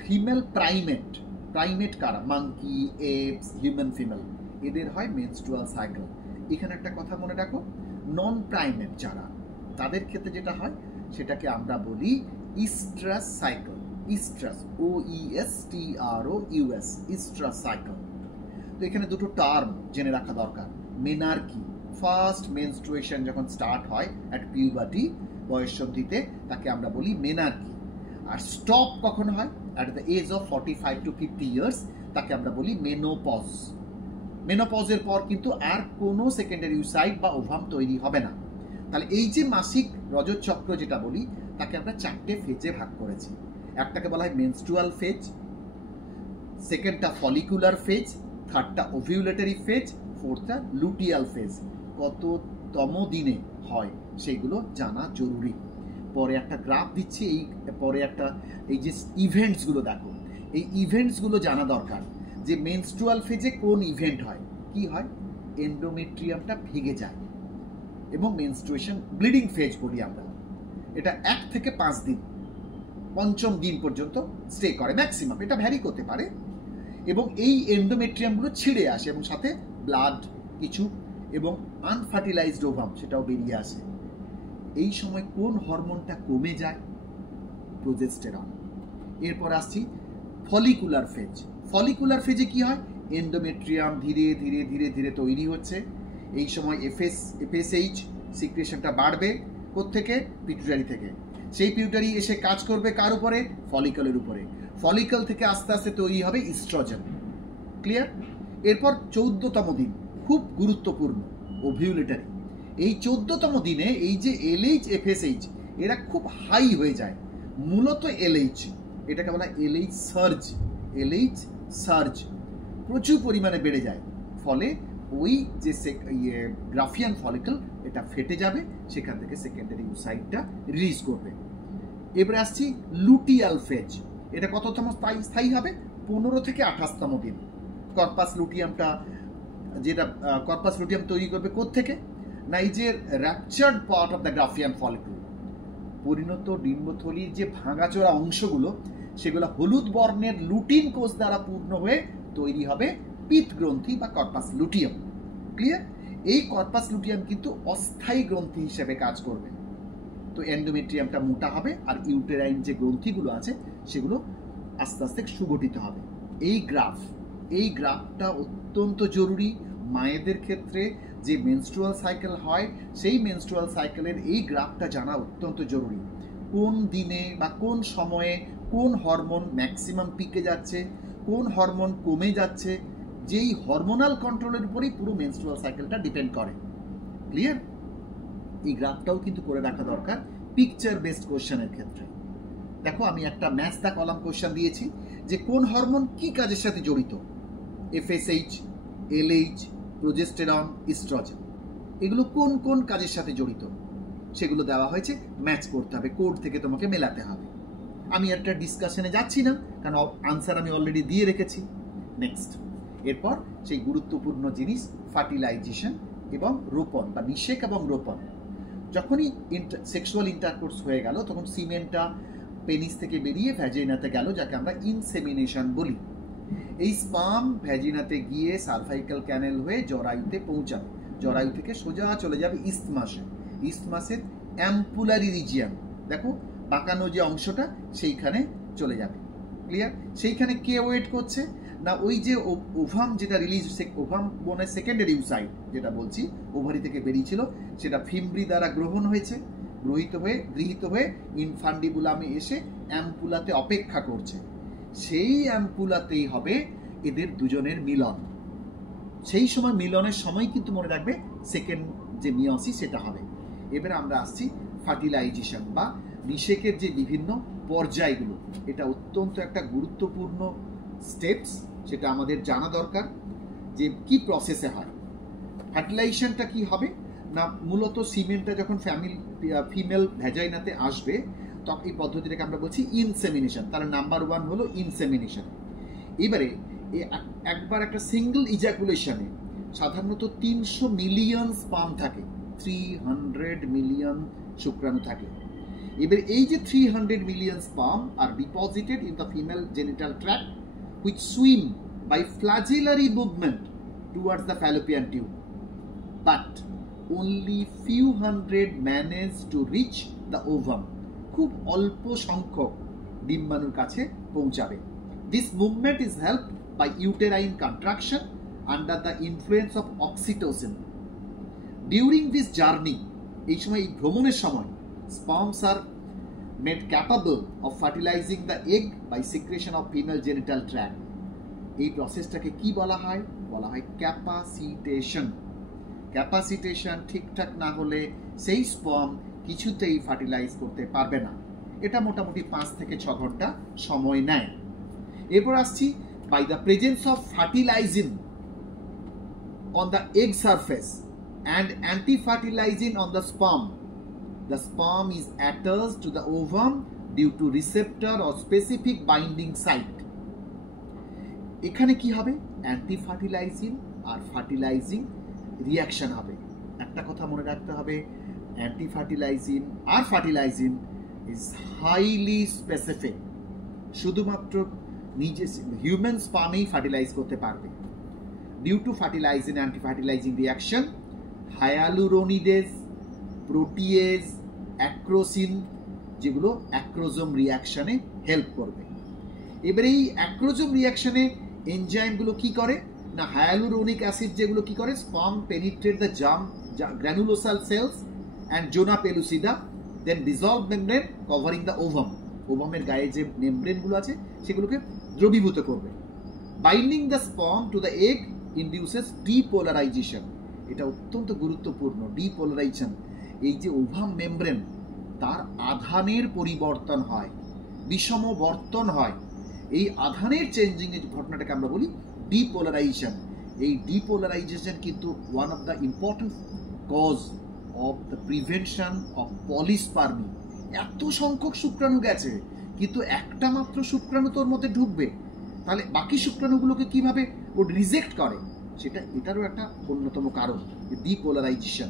ফিমেল প্রাইমেট কারা? মাঙ্কি, এপস, হিউম্যান ফিমেল, এদের হয় মেনস্ট্রুয়াল সাইকেল। এখানে একটা কথা মনে রাখো, নন প্রাইমেট যারা, তাদের ক্ষেত্রে যেটা হয় সেটাকে আমরা বলি oestrous cycle. Oestrous, OESTROUS, oestrous cycle. তো এখানে দুটো টার্ম জেনে রাখা দরকার। মেনার্কি, ফার্স্ট মেনস্ট্রুয়েশন যখন স্টার্ট হয় অ্যাট পিউবার্টি, বয়ঃসন্ধিতে, তাকে আমরা বলি মেনার্কি। আর স্টপ কখন হয়? At the age of 45 to 50 years, তাকে আমরা বলি মেনোপজ। মেনোপজের পর কিন্তু আর কোনো সেকেন্ডারি উসাইট বা ওভাম তৈরি হবে না। তাহলে এই যে মাসিক রজত চক্র যেটা বলি, তাকে আমরা 4টে ফেজে ভাগ করেছি। একটাকে বলা হয় মেনস্ট্রুয়াল ফেজ, সেকেন্ডটা ফলিকুলার ফেজ, থার্ডটা ওভিউলেটরি ফেজ, ফোর্থটা লুটিয়াল ফেজ। কততম দিনে হয় সেগুলো জানা জরুরি। পরে একটা গ্রাফ দিচ্ছি, এই যে ইভেন্টসগুলো দেখো, এই ইভেন্টসগুলো জানা দরকার যে মেনস্ট্রুয়াল ফেজে কোন ইভেন্ট হয়। কি হয়? এন্ডোমেট্রিয়ামটা ভেঙে যায় এবং মেনস্ট্রুয়েশন ব্লিডিং ফেজ বলি আমরা। এটা 1 থেকে 5 দিন, 5ম দিন পর্যন্ত স্টে করে ম্যাক্সিমাম, এটা ভ্যারি করতে পারে। এবং এই এন্ডোমেট্রিয়ামগুলো ছিঁড়ে আসে এবং সাথে ব্লাড কিছু এবং আনফার্টিলাইজড ওভাম সেটাও বেরিয়ে আসে। এই সময় কোন হরমোনটা কমে যায়? প্রোজেস্টেরন। এরপর আসছি ফলিকুলার ফেজ। ফলিকুলার ফেজে কি হয়? এন্ডোমেট্রিয়াম ধীরে ধীরে ধীরে ধীরে তৈরি হচ্ছে। এই সময় এফএসএইচ সিক্রেশনটা বাড়বে কোত্থেকে? পিটুইটারি থেকে। সেই পিটুইটারি এসে কাজ করবে কার উপরে? ফলিকলের উপরে। ফলিকল থেকে আস্তে আস্তে তৈরি হবে ইস্ট্রোজেন। ক্লিয়ার? এরপর 14তম দিন খুব গুরুত্বপূর্ণ, ওভিউলেটারি। এই 14তম দিনে এই যে এলএইচ এফএসএইচ এরা খুব হাই হয়ে যায়। মূলত এলএইচ, এটাকে বলা এলএইচ সার্জ, এলএইচ সার্জ প্রচুর পরিমাণে বেড়ে যায়। ফলে ওই যে গ্রাফিয়ান ফলিকল এটা ফেটে যাবে, সেখান থেকে সেকেন্ডারি ওসাইটটা রিলিজ করবে। এবারে আসছি লুটিয়াল ফেজ। এটা কততম স্থায়ী হবে? 15 থেকে 28তম দিন। কর্পাস লুটিয়ামটা, যেটা কর্পাস লুটিয়াম তৈরি করবে কোত্থেকে? না এই যে ruptured part of the Graafian follicle, পরিণত ডিম্বথলির যে ভাঙাচোরা অংশগুলো, সেগুলো হলুদ বর্ণের লুটিন কোষ দ্বারা পূর্ণ হয়ে তৈরি হবে পিত গ্রন্থি বা কর্পাস লুটিয়াম। ক্লিয়ার? এই কর্পাস লুটিয়াম কিন্তু অস্থায়ী গ্রন্থি হিসেবে কাজ করবে। তো এন্ডোমেট্রিয়ামটা মোটা হবে আর ইউটেরাইন যে গ্রন্থিগুলো আছে সেগুলো আস্তে আস্তে সুগঠিত হবে। এই গ্রাফটা অত্যন্ত জরুরি মায়েদের ক্ষেত্রে। যে মেনস্ট্রুয়াল সাইকেল হয় সেই মেনস্ট্রুয়াল সাইকেলের এই গ্রাফটা জানা অত্যন্ত জরুরি। কোন দিনে বা কোন সময়ে কোন হরমোন ম্যাক্সিমাম পিকে যাচ্ছে, কোন হরমোন কমে যাচ্ছে, যেই হরমোনাল কন্ট্রোলের উপরেই পুরো মেনস্ট্রুয়াল সাইকেলটা ডিপেন্ড করে। ক্লিয়ার? এই গ্রাফটাও কিন্তু করে রাখা দরকার পিকচার বেসড কোশ্চেনের ক্ষেত্রে। দেখো আমি একটা ম্যাচ দ্য কলাম কোশ্চেন দিয়েছি যে কোন হরমোন কি কাজের সাথে জড়িত, এফএসএইচ, এলএইচ, প্রোজেস্টেরন, ইস্ট্রোজেন, এগুলো কোন কোন কাজের সাথে জড়িত সেগুলো দেওয়া হয়েছে, ম্যাচ করতে হবে, কোড থেকে তোমাকে মেলাতে হবে। আমি একটা ডিসকাশনে যাচ্ছি না, কারণ আনসার আমি অলরেডি দিয়ে রেখেছি। নেক্সট, এরপর সেই গুরুত্বপূর্ণ জিনিস ফার্টিলাইজেশন এবং রোপণ বা নিষেক এবং রোপণ। যখনই সেক্সুয়াল ইন্টারকোর্স হয়ে গেল তখন সিমেন্টটা পেনিস থেকে বেরিয়ে ভ্যাজিনাতে গেল, যাকে আমরা ইনসেমিনেশন বলি। এই স্পার্ম ভ্যাজিনাতে গিয়ে সার্ভাইকাল ক্যানেল হয়ে জরায়ুতে পৌঁছাবে, জরায়ু থেকে সোজা চলে যাবে ইস্থমাসে, ইস্থমাসের অ্যাম্পুলারি রিজিয়ান, দেখো বাঁকানো যে অংশটা সেইখানে চলে যাবে। ক্লিয়ার? সেইখানে কে ওয়েট করছে? না ওই যে ওভাম যেটা রিলিজ, ওভাম মানে সেকেন্ডারি ওসাইট যেটা বলছি ওভারি থেকে বেরিয়েছিল, সেটা ফিমব্রি দ্বারা গ্রহণ হয়েছে, গৃহীত হয়ে ইনফান্ডিবুলামে এসে অ্যাম্পুলাতে অপেক্ষা করছে। সেই অ্যাম্পুলাতেই হবে এদের দুজনের মিলন। সেই সময় মিলনের সময় কিন্তু মনে রাখবে সেকেন্ড যে মিয়োসিস সেটা হবে। এবারে আমরা আসছি ফার্টিলাইজেশন বা নিষেকের যে বিভিন্ন পর্যায়গুলো। এটা অত্যন্ত একটা গুরুত্বপূর্ণ স্টেপস, সেটা আমাদের জানা দরকার যে কি প্রসেসে হয়। ফার্টিলাইজেশনটা কি হবে না, মূলত সিমেন্টটা যখন ফিমেল ভ্যাজাইনাতে আসবে তখন এই পদ্ধতিটাকে আমরা বলছি ইনসেমিনেশন। তার নাম্বার 1 হলো ইনসেমিনেশন। এবারে একবার একটা সিঙ্গল ইজাকুলেশনে সাধারণত 300 মিলিয়ন স্পার্ম থাকে, 300 মিলিয়ন শুক্রাণু থাকে। এবার এই যে 300 million sperm are deposited in the female genital tract which swim by flagellary movement towards the fallopian tube, but only few hundred manage to reach the ovum. খুব অল্প সংখ্যক ডিম্বাণুর কাছে পৌঁছাবে। This movement is helped by uterine contraction under the influence of oxytocin. During this journey, এই সময় এই ভ্রমণের সময় sperms are made capable of fertilizing the egg by secretion of female genital tract. এই প্রসেসটাকে কি বলা হয়? বলা হয় ক্যাপাসিটেশন। ক্যাপাসিটেশন ঠিকঠাক না হলে সেই স্পার্ম কিছুতেই ফার্টিলাইজ করতে পারবে না। এটা মোটামুটি 5 থেকে 6 ঘন্টা সময় নেয়। এরপর আসছি by the presence of fertilizin on the egg surface and anti fertilizin on the sperm. The sperm is attached to the ovum due to receptor or specific binding site. এখানে কি হবে? অ্যান্টি ফার্টিলাইজিং আর fertilizing reaction হবে। একটা কথা মনে রাখতে হবে, অ্যান্টি ফার্টিলাইজিং আর ফার্টিলাইজিং ইজ হাইলি স্পেসিফিক। শুধুমাত্র নিজে হিউম্যান স্পার্মেই ফার্টিলাইজ করতে পারবে। Due to fertilizing anti fertilizing reaction, hyaluronidase, protease, acrosin, যেগুলো অ্যাক্রোজোম রিয়াকশনে হেল্প করবে। এবারে এই অ্যাক্রোজোম রিয়াকশনে এনজাইমগুলো কি করে না, হায়ালুরোনিক অ্যাসিড যেগুলো কি করে, sperm penetrate the granulosa cells and zona pellucida, then dissolve membrane covering the ovum, ওভামের গায়ে যে মেমব্রেনগুলো আছে সেগুলোকে দ্রবীভূত করবে। Binding the sperm to the egg induces depolarization. এটা অত্যন্ত গুরুত্বপূর্ণ, ডিপোলারাইজেশন। এই যে ওভাম মেমব্রেন তার আধানের পরিবর্তন হয়, বিষমবর্তন হয়। এই আধানের চেঞ্জিং এর ঘটনাটাকে আমরা বলি ডিপোলারাইজেশন। এই ডিপোলারাইজেশন কিন্তু one of the important cause of the prevention of polyspermy. এত সংখ্যক শুক্রাণু গেছে, কিন্তু একটা মাত্র শুক্রাণু তোর মধ্যে ঢুকবে, তাহলে বাকি শুক্রাণুগুলোকে কিভাবে ও রিজেক্ট করে, সেটা এটারও একটা অন্যতম কারণ ডিপোলারাইজেশন।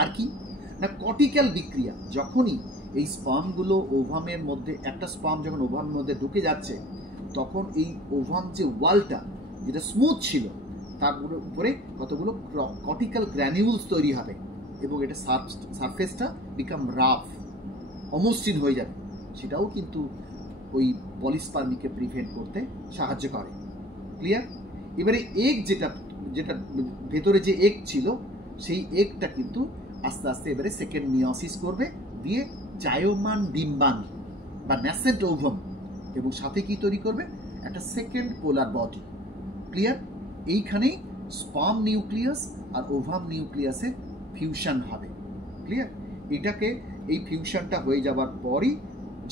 আর কি না, কর্টিক্যাল বিক্রিয়া। যখনই এই স্পার্মগুলো ওভামের মধ্যে, একটা স্পার্ম যখন ওভামের মধ্যে ঢুকে যাচ্ছে, তখন এই ওভাম যে ওয়ালটা যেটা স্মুথ ছিল তার উপরে কতগুলো কর্টিক্যাল গ্র্যানিউলস তৈরি হবে এবং এটা সারফেসটা বিকাম রাফ, অমসৃণ হয়ে যাবে। সেটাও কিন্তু ওই পলিস্পার্মিকে প্রিভেন্ট করতে সাহায্য করে। ক্লিয়ার? এবারে এগ যেটা ভেতরে যে এগ ছিল, সেই এগটা কিন্তু আস্তে আস্তে এবারে সেকেন্ড মিওসিস করবে, দিয়ে জায়মান ডিম্বাণু বা ন্যাসেন্ট ওভাম, এবং সাথে কি তৈরি করবে, একটা সেকেন্ড পোলার বডি। ক্লিয়ার? এইখানেই স্পার্ম নিউক্লিয়াস আর ওভাম নিউক্লিয়াসের ফিউশন হবে। ক্লিয়ার? এটাকে, এই ফিউশনটা হয়ে যাওয়ার পরই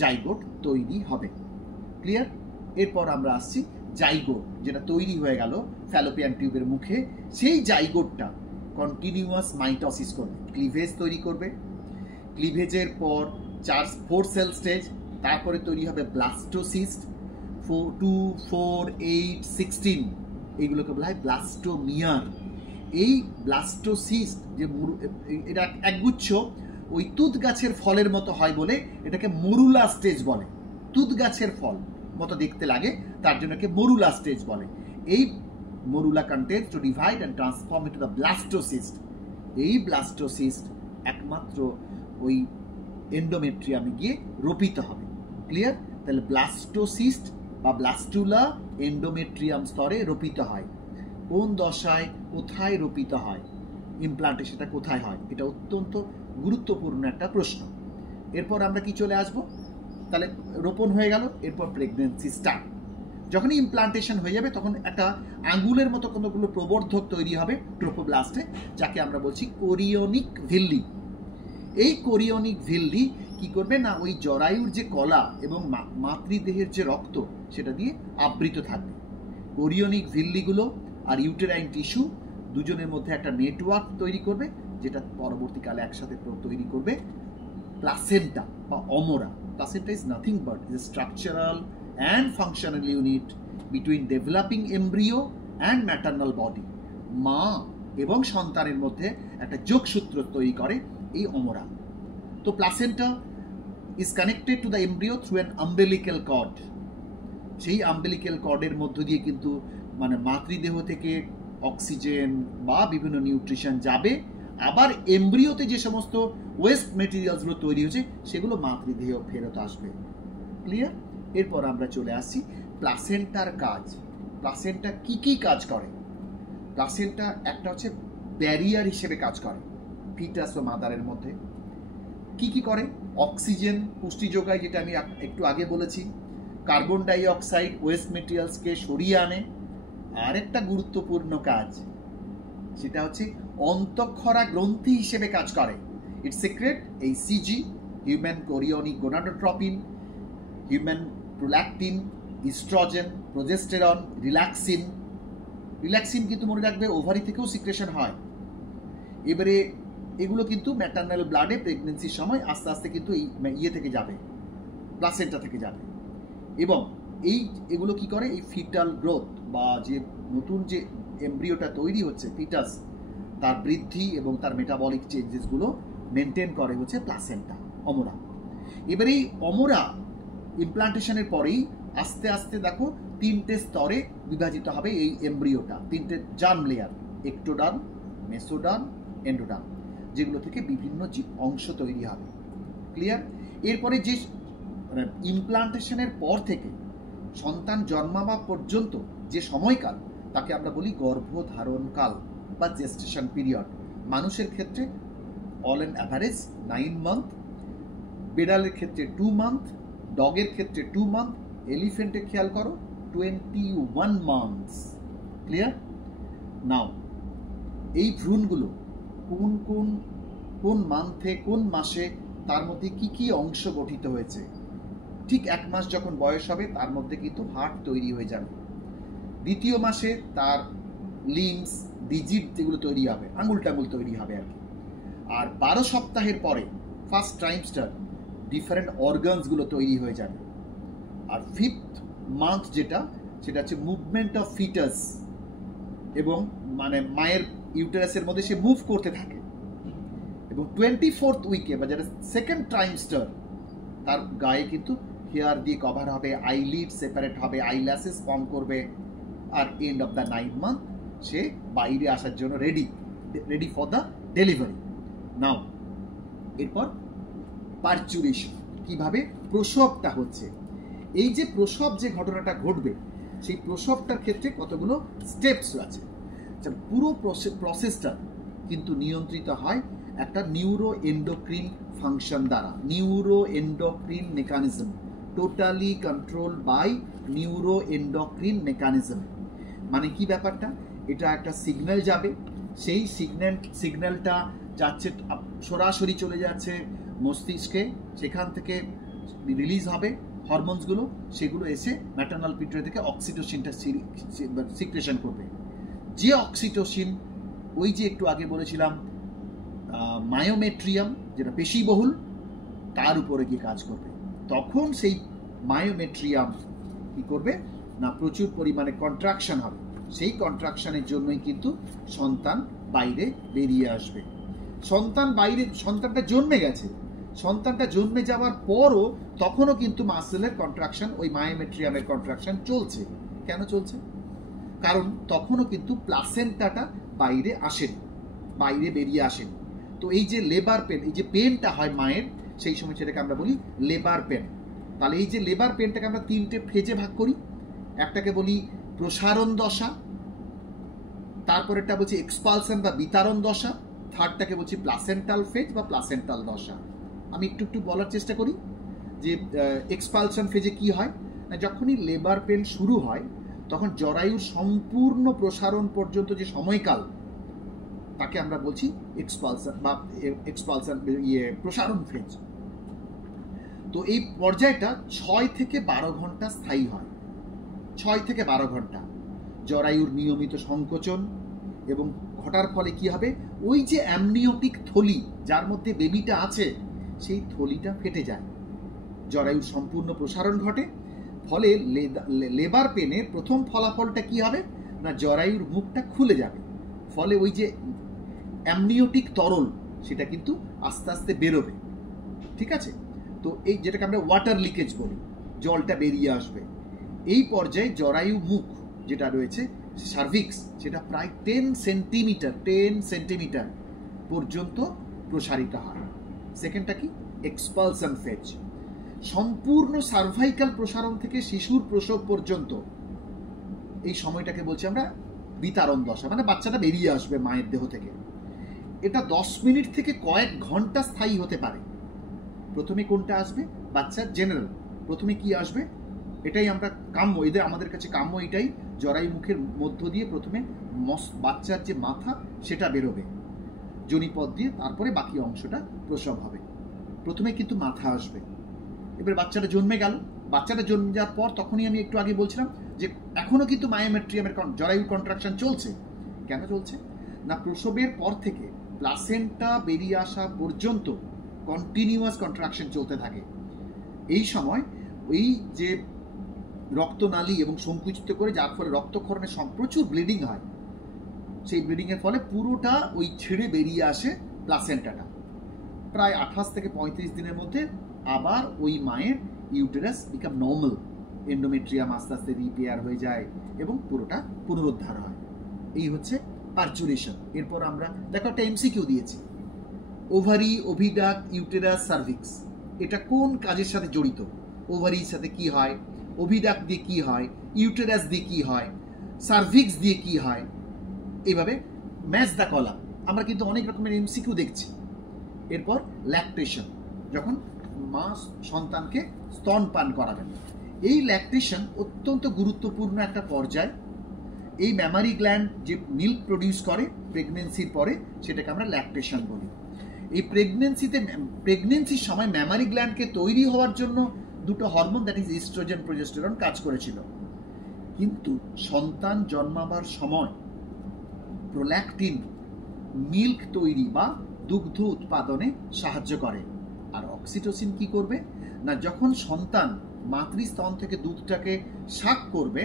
জাইগোট তৈরি হবে। ক্লিয়ার? এরপর আমরা আসছি জাইগোট, যেটা তৈরি হয়ে গেল ফ্যালোপিয়ান টিউবের মুখে। সেই জাইগোটটা কন্টিনিউয়াস মাইটোসিস করবে, ক্লিভেজ তৈরি করবে। ক্লিভেজের পর 4 সেল স্টেজ, তারপরে তৈরি হবে ব্লাস্টোসিস্ট। 2, 4, 8, 16 এইগুলোকে বলা হয় ব্লাস্টোমিয়ার। এই ব্লাস্টোসিস্ট যে এটা একগুচ্ছ ওই তুত গাছের ফলের মতো হয় বলে এটাকে মরুলা স্টেজ বলে। তুত গাছের ফল মতো দেখতে লাগে, তার জন্য একে মরুলা স্টেজ বলে। এই morula contains to divide and transform into the blastocyst. এই ব্লাস্টোসিস্ট একমাত্র ওই এন্ডোমেট্রিয়ামে গিয়ে রোপিত হবে। ক্লিয়ার? তাহলে ব্লাস্টোসিস্ট বা ব্লাস্টুলা এন্ডোমেট্রিয়াম স্তরে রোপিত হয়। কোন দশায় কোথায় রোপিত হয়, ইমপ্লান্টেশনটা কোথায় হয়, এটা অত্যন্ত গুরুত্বপূর্ণ একটা প্রশ্ন। এরপর আমরা কি চলে আসব, তাহলে রোপণ হয়ে গেল, এরপর প্রেগনেন্সি স্টার্ট। যখনই ইমপ্লান্টেশন হয়ে যাবে তখন একটা আঙ্গুলের মতো কোনোগুলো প্রবর্ধক তৈরি হবে ট্রোফোব্লাস্টে, যাকে আমরা বলছি কোরিওনিক ভিল্লি। এই কোরিওনিক ভিল্লি কি করবে না, ওই জরায়ুর যে কলা এবং মাতৃদেহের যে রক্ত সেটা দিয়ে আবৃত থাকবে। কোরিওনিক ভিল্লিগুলো আর ইউটেরাইন টিস্যু দুজনের মধ্যে একটা নেটওয়ার্ক তৈরি করবে, যেটা পরবর্তীকালে একসাথে তৈরি করবে প্লাসেন্টা বা অমরা। Placenta is nothing but is a structural and functional unit between developing embryo and maternal body. মা এবং সন্তানের মধ্যে একটা যোগসূত্র তৈরি করে এই অমরা। তো placenta is connected to the embryo through an umbilical cord. সেই আম্বেলিক্যাল কর্ডের মধ্য দিয়ে কিন্তু মানে মাতৃদেহ থেকে অক্সিজেন বা বিভিন্ন নিউট্রিশন যাবে, আবার এমব্রিওতে যে সমস্ত ওয়েস্ট মেটেরিয়ালসগুলো তৈরি হয়েছে সেগুলো মাতৃদেহ ফেরত আসবে। ক্লিয়ার? এরপর আমরা চলে আসছি প্লাসেন্টার কাজ। প্লাসেন্টা কি কি কাজ করে? প্লাসেন্টা একটা হচ্ছে ব্যারিয়ার হিসেবে কাজ করে ফিটাস ও মাদারের মধ্যে। কি কি করে? অক্সিজেন পুষ্টি যোগায়, যেটা আমি একটু আগে বলেছি। কার্বন ডাই অক্সাইড ওয়েস্ট মেটেরিয়ালসকে সরিয়ে আনে। আরেকটা গুরুত্বপূর্ণ কাজ, সেটা হচ্ছে অন্তঃক্ষরা গ্রন্থি হিসেবে কাজ করে। ইটস সিক্রেট এই CG, human chorionic gonadotropin, human prolactin, oestrogen, progesterone, relaxin. Relaxin কিন্তু মনে রাখবে ওভারি থেকেও সিক্রেশন হয়। এবারে এগুলো কিন্তু ম্যাটার্নাল ব্লাডে প্রেগনেন্সির সময় আস্তে আস্তে কিন্তু এই ইয়ে থেকে যাবে, প্লাসেন্টা থেকে যাবে। এবং এগুলো কি করে, এই ফিটাল গ্রোথ বা যে নতুন যে এমব্রিওটা তৈরি হচ্ছে ফিটাস, তার বৃদ্ধি এবং তার মেটাবলিক চেঞ্জেসগুলো মেনটেন করে হচ্ছে প্লাসেন্টা, অমরা। এবার এই অমরা ইমপ্লান্টেশনের পরেই আস্তে আস্তে দেখো 3টে স্তরে বিভাজিত হবে এই এমব্রিওটা। 3টে germ layer, ectoderm, mesoderm, endoderm, যেগুলো থেকে বিভিন্ন অংশ তৈরি হবে। ক্লিয়ার? এরপরে যে ইমপ্লান্টেশনের পর থেকে সন্তান জন্মাবা পর্যন্ত যে সময়কাল, তাকে আমরা বলি গর্ভধারণকাল বা জেস্টেশন পিরিয়ড। মানুষের ক্ষেত্রে অল অ্যান অ্যাভারেজ 9 মান্থ, বিড়ালের ক্ষেত্রে 2 মান্থ, ডগের ক্ষেত্রে 2 মান্থ, এলিফেন্টে খেয়াল করো 21 মান্থস। ক্লিয়ার? নাও এই ভ্রূণগুলো কোন কোন কোন মান্থে, কোন মাসে, তার মধ্যে কি কি অংশ গঠিত হয়েছে, ঠিক 1 মাস যখন বয়স হবে তার মধ্যে কিন্তু হার্ট তৈরি হয়ে যাবে। দ্বিতীয় মাসে তার লিম্স, ডিজিট যেগুলো তৈরি হবে, আঙুল টাঙুল তৈরি হবে আর কি। আর 12 সপ্তাহের পরে ফার্স্ট ট্রাইমস্টার ডিফারেন্ট অর্গানসগুলো তৈরি হয়ে যাবে। আর 5th মান্থ সেটা হচ্ছে মুভমেন্ট অফ ফিটাস, এবং মানে মায়ের ইউটেরাসের মধ্যে সে মুভ করতে থাকে। এবং 24th উইকে বা যেটা সেকেন্ড ট্রাইমস্টার, তার গায়ে কিন্তু হেয়ার দিয়ে কভার হবে, আইলিড সেপারেট হবে, আইল্যাসেস ফর্ম করবে। আর end of the 9th month সে বাইরে আসার জন্য ready for the delivery. Now এরপর পার্চুরেশন, কিভাবে প্রসবটা হচ্ছে। এই যে প্রসব যে ঘটনাটা ঘটবে, সেই প্রসবটার ক্ষেত্রে কতগুলো স্টেপস আছে। পুরো প্রসেসটা কিন্তু নিয়ন্ত্রিত হয় একটা নিউরো এন্ডোক্রিন ফাংশন দ্বারা, neuro endocrine mechanism, totally control by neuro endocrine mechanism. মানে কি ব্যাপারটা, এটা একটা সিগন্যাল যাবে, সেই সিগন্যালটা যাচ্ছে সরাসরি চলে যাচ্ছে মস্তিষ্কে, সেখান থেকে রিলিজ হবে হরমোনসগুলো, সেগুলো এসে ম্যাটার্নাল পিটুইটারি থেকে অক্সিটোসিনটা সিক্রেশন করবে। যে অক্সিটোসিন ওই যে একটু আগে বলেছিলাম মায়োমেট্রিয়াম, যেটা পেশিবহুল, তার উপরে গিয়ে কাজ করবে। তখন সেই মায়োমেট্রিয়াম কি করবে না, প্রচুর পরিমাণে কন্ট্রাকশন হবে। সেই কন্ট্রাকশনের জন্যই কিন্তু সন্তান বাইরে বেরিয়ে আসবে। সন্তানটা জন্মে গেছে, সন্তানটা জন্মে যাওয়ার পরও তখনও কিন্তু মাসেলের কন্ট্রাকশন, ওই মায়োমেট্রিয়ামের কন্ট্রাকশন চলছে। কেন চলছে? কারণ তখনও কিন্তু প্লাসেন্টাটা বাইরে আসেনি, বাইরে বেরিয়ে আসেনি। তো এই যে লেবার পেন, এই যে পেনটা হয় মায়ের, সেই সময় সেটাকে আমরা বলি লেবার পেন। তাহলে এই যে লেবার পেনটাকে আমরা 3টে ফেজে ভাগ করি। একটাকে বলি প্রসারণ দশা, তারপরেরটা বলছি এক্সপালশন বা বিতারণ দশা, থার্ডটাকে বলছি প্লাসেন্টাল ফেজ বা প্লাসেন্টাল দশা। আমি একটু বলার চেষ্টা করি যে এক্সপালশন ফেজে কি হয় না, যখনই লেবার পেন শুরু হয় তখন জরায়ুর সম্পূর্ণ প্রসারণ পর্যন্ত যে সময়কাল, তাকে আমরা বলছি এক্সপালশন প্রসারণ ফেজ। তো এই পর্যায়টা 6 থেকে 12 ঘন্টা স্থায়ী হয়। 6 থেকে 12 ঘন্টা জরায়ুর নিয়মিত সংকোচন এবং ঘটার ফলে কি হবে, ওই যে অ্যামনিওটিক থলি যার মধ্যে বেবিটা আছে, সেই থলিটা ফেটে যায়, জরায়ুর সম্পূর্ণ প্রসারণ ঘটে। ফলে লেবার পেনের প্রথম ফলাফলটা কি হবে না, জরায়ুর মুখটা খুলে যাবে। ফলে ওই যে অ্যামনিওটিক তরল, সেটা কিন্তু আস্তে আস্তে বেরোবে। ঠিক আছে? তো এই যেটাকে আমরা ওয়াটার লিকেজ বলি, জলটা বেরিয়ে আসবে। এই পর্যায়ে জরায়ু মুখ যেটা রয়েছে সার্ভিক্স, সেটা প্রায় 10 সেন্টিমিটার পর্যন্ত প্রসারিত হয়। সেকেন্ডটা কি, এক্সপালশন ফেজ। সম্পূর্ণ সার্ভাইকাল প্রসারণ থেকে শিশুর প্রসব পর্যন্ত এই সময়টাকে বলছি আমরা বিতারণ দশা, মানে বাচ্চাটা বেরিয়ে আসবে মায়ের দেহ থেকে। এটা 10 মিনিট থেকে কয়েক ঘন্টা স্থায়ী হতে পারে। প্রথমে কোনটা আসবে, বাচ্চার জেনারেল প্রথমে কি আসবে, এটাই আমরা কাম্য, আমাদের কাছে কাম্য এটাই, জরায়ু মুখের মধ্য দিয়ে প্রথমে বাচ্চার যে মাথা সেটা বেরোবে যোনিপথ দিয়ে, তারপরে বাকি অংশটা প্রসব হবে। প্রথমে কিন্তু মাথা আসবে। এবার বাচ্চাটা জন্মে গেল, বাচ্চাটা জন্মে যাওয়ার পর তখনই আমি একটু আগে বলছিলাম যে এখনো কিন্তু মায়োমেট্রিয়ামের জরায়ুর কন্ট্রাকশন চলছে। কেন চলছে না, প্রসবের পর থেকে প্লাসেন্টা বেরিয়ে আসা পর্যন্ত কন্টিনিউয়াস কন্ট্রাকশন চলতে থাকে। এই সময় ওই যে রক্তনালী এবং সংকুচিত করে, যার ফলে রক্তক্ষরণে প্রচুর ব্লিডিং হয়, সেই ব্লিডিংয়ের ফলে পুরোটা ওই ছেড়ে বেরিয়ে আসে প্লাসেন্টাটা। প্রায় 28 থেকে 35 দিনের মধ্যে আবার ওই মায়ের ইউটেরাস বিকাম নর্মাল, এন্ডোমেট্রিয়াম আস্তে আস্তে রিপেয়ার হয়ে যায় এবং পুরোটা পুনরুদ্ধার হয়। এই হচ্ছে পার্চুরেশন। এরপর আমরা দেখো একটা এমসিকিউ দিয়েছি, ওভারি, ওভিডাক্ট, ইউটেরাস, সার্ভিক্স, এটা কোন কাজের সাথে জড়িত? ওভারির সাথে কি হয়, ওভিডাক্ট দিয়ে কি হয়, ইউটেরাস দিয়ে কি হয়, সার্ভিক্স দিয়ে কি হয়, এইভাবে ম্যাচ দ্য কলাম। আমরা কিন্তু অনেক রকমের এমসিকিউ দেখছি। এরপর ল্যাকটেশন, যখন মা সন্তানকে স্তনপান করাবেন। এই ল্যাকটেশন অত্যন্ত গুরুত্বপূর্ণ একটা পর্যায়। এই ম্যামারি গ্ল্যান্ড যে মিল্ক প্রডিউস করে প্রেগনেন্সির পরে, সেটাকে আমরা ল্যাকটেশন বলি। এই প্রেগনেন্সির সময় ম্যামারি গ্ল্যান্ডকে তৈরি হওয়ার জন্য দুটো hormone, that is oestrogen progesterone, কাজ করেছিল। কিন্তু সন্তান জন্মাবার সময় প্রোল্যাকটিন মিল্ক তৈরি বা দুগ্ধ উৎপাদনে সাহায্য করে। আর অক্সিটোসিন কি করবে না, যখন সন্তান মাতৃস্তন থেকে দুধটাকে শাক করবে,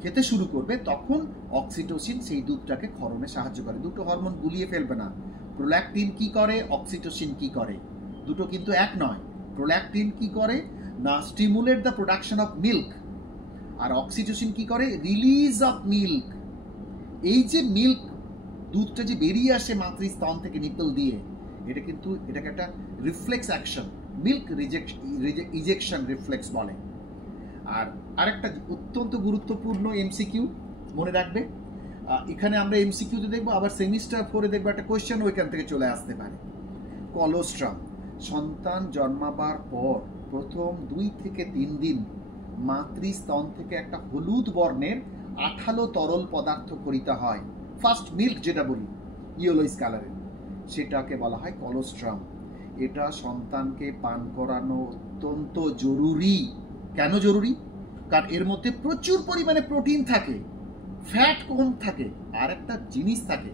খেতে শুরু করবে, তখন অক্সিটোসিন সেই দুধটাকে ক্ষরণে সাহায্য করে। দুটো হরমোন গুলিয়ে ফেলবে না। প্রোল্যাকটিন কি করে, অক্সিটোসিন কি করে, দুটো কিন্তু এক নয়। প্রোল্যাকটিন কি করে না, stimulate the production of milk, আর অক্সিটোসিন কি করে, রিলিজ অফ মিল্ক। এই যে মিল্ক, দুধটা যে বেরিয়ে আসে মাতৃস্তন থেকে নিপল দিয়ে, এটাকে একটা reflex action, milk ejection reflex বলে। আর আরেকটা অত্যন্ত গুরুত্বপূর্ণ এমসিকিউ মনে রাখবে, এখানে আমরা এমসিকিউতে দেখবো, আবার সেমিস্টার 4-এ দেখবো একটা কোয়েশ্চেন ওইখান থেকে চলে আসতে পারে। কলোস্ট্রাম, সন্তান জন্মাবার পর প্রথম 2 থেকে 3 দিন মাতৃস্তন থেকে একটা হলুদ বর্ণের আঠালো তরল পদার্থ খরিত হয়, ফার্স্ট মিল্ক যেটা বলি, ইয়েলোইস কালারের, সেটাকে বলা হয় কলোস্ট্রাম। এটা সন্তানকে পান করানো অত্যন্ত জরুরি। কেন জরুরি? কারণ এর মধ্যে প্রচুর পরিমাণে প্রোটিন থাকে, ফ্যাট কম থাকে, আর একটা জিনিস থাকে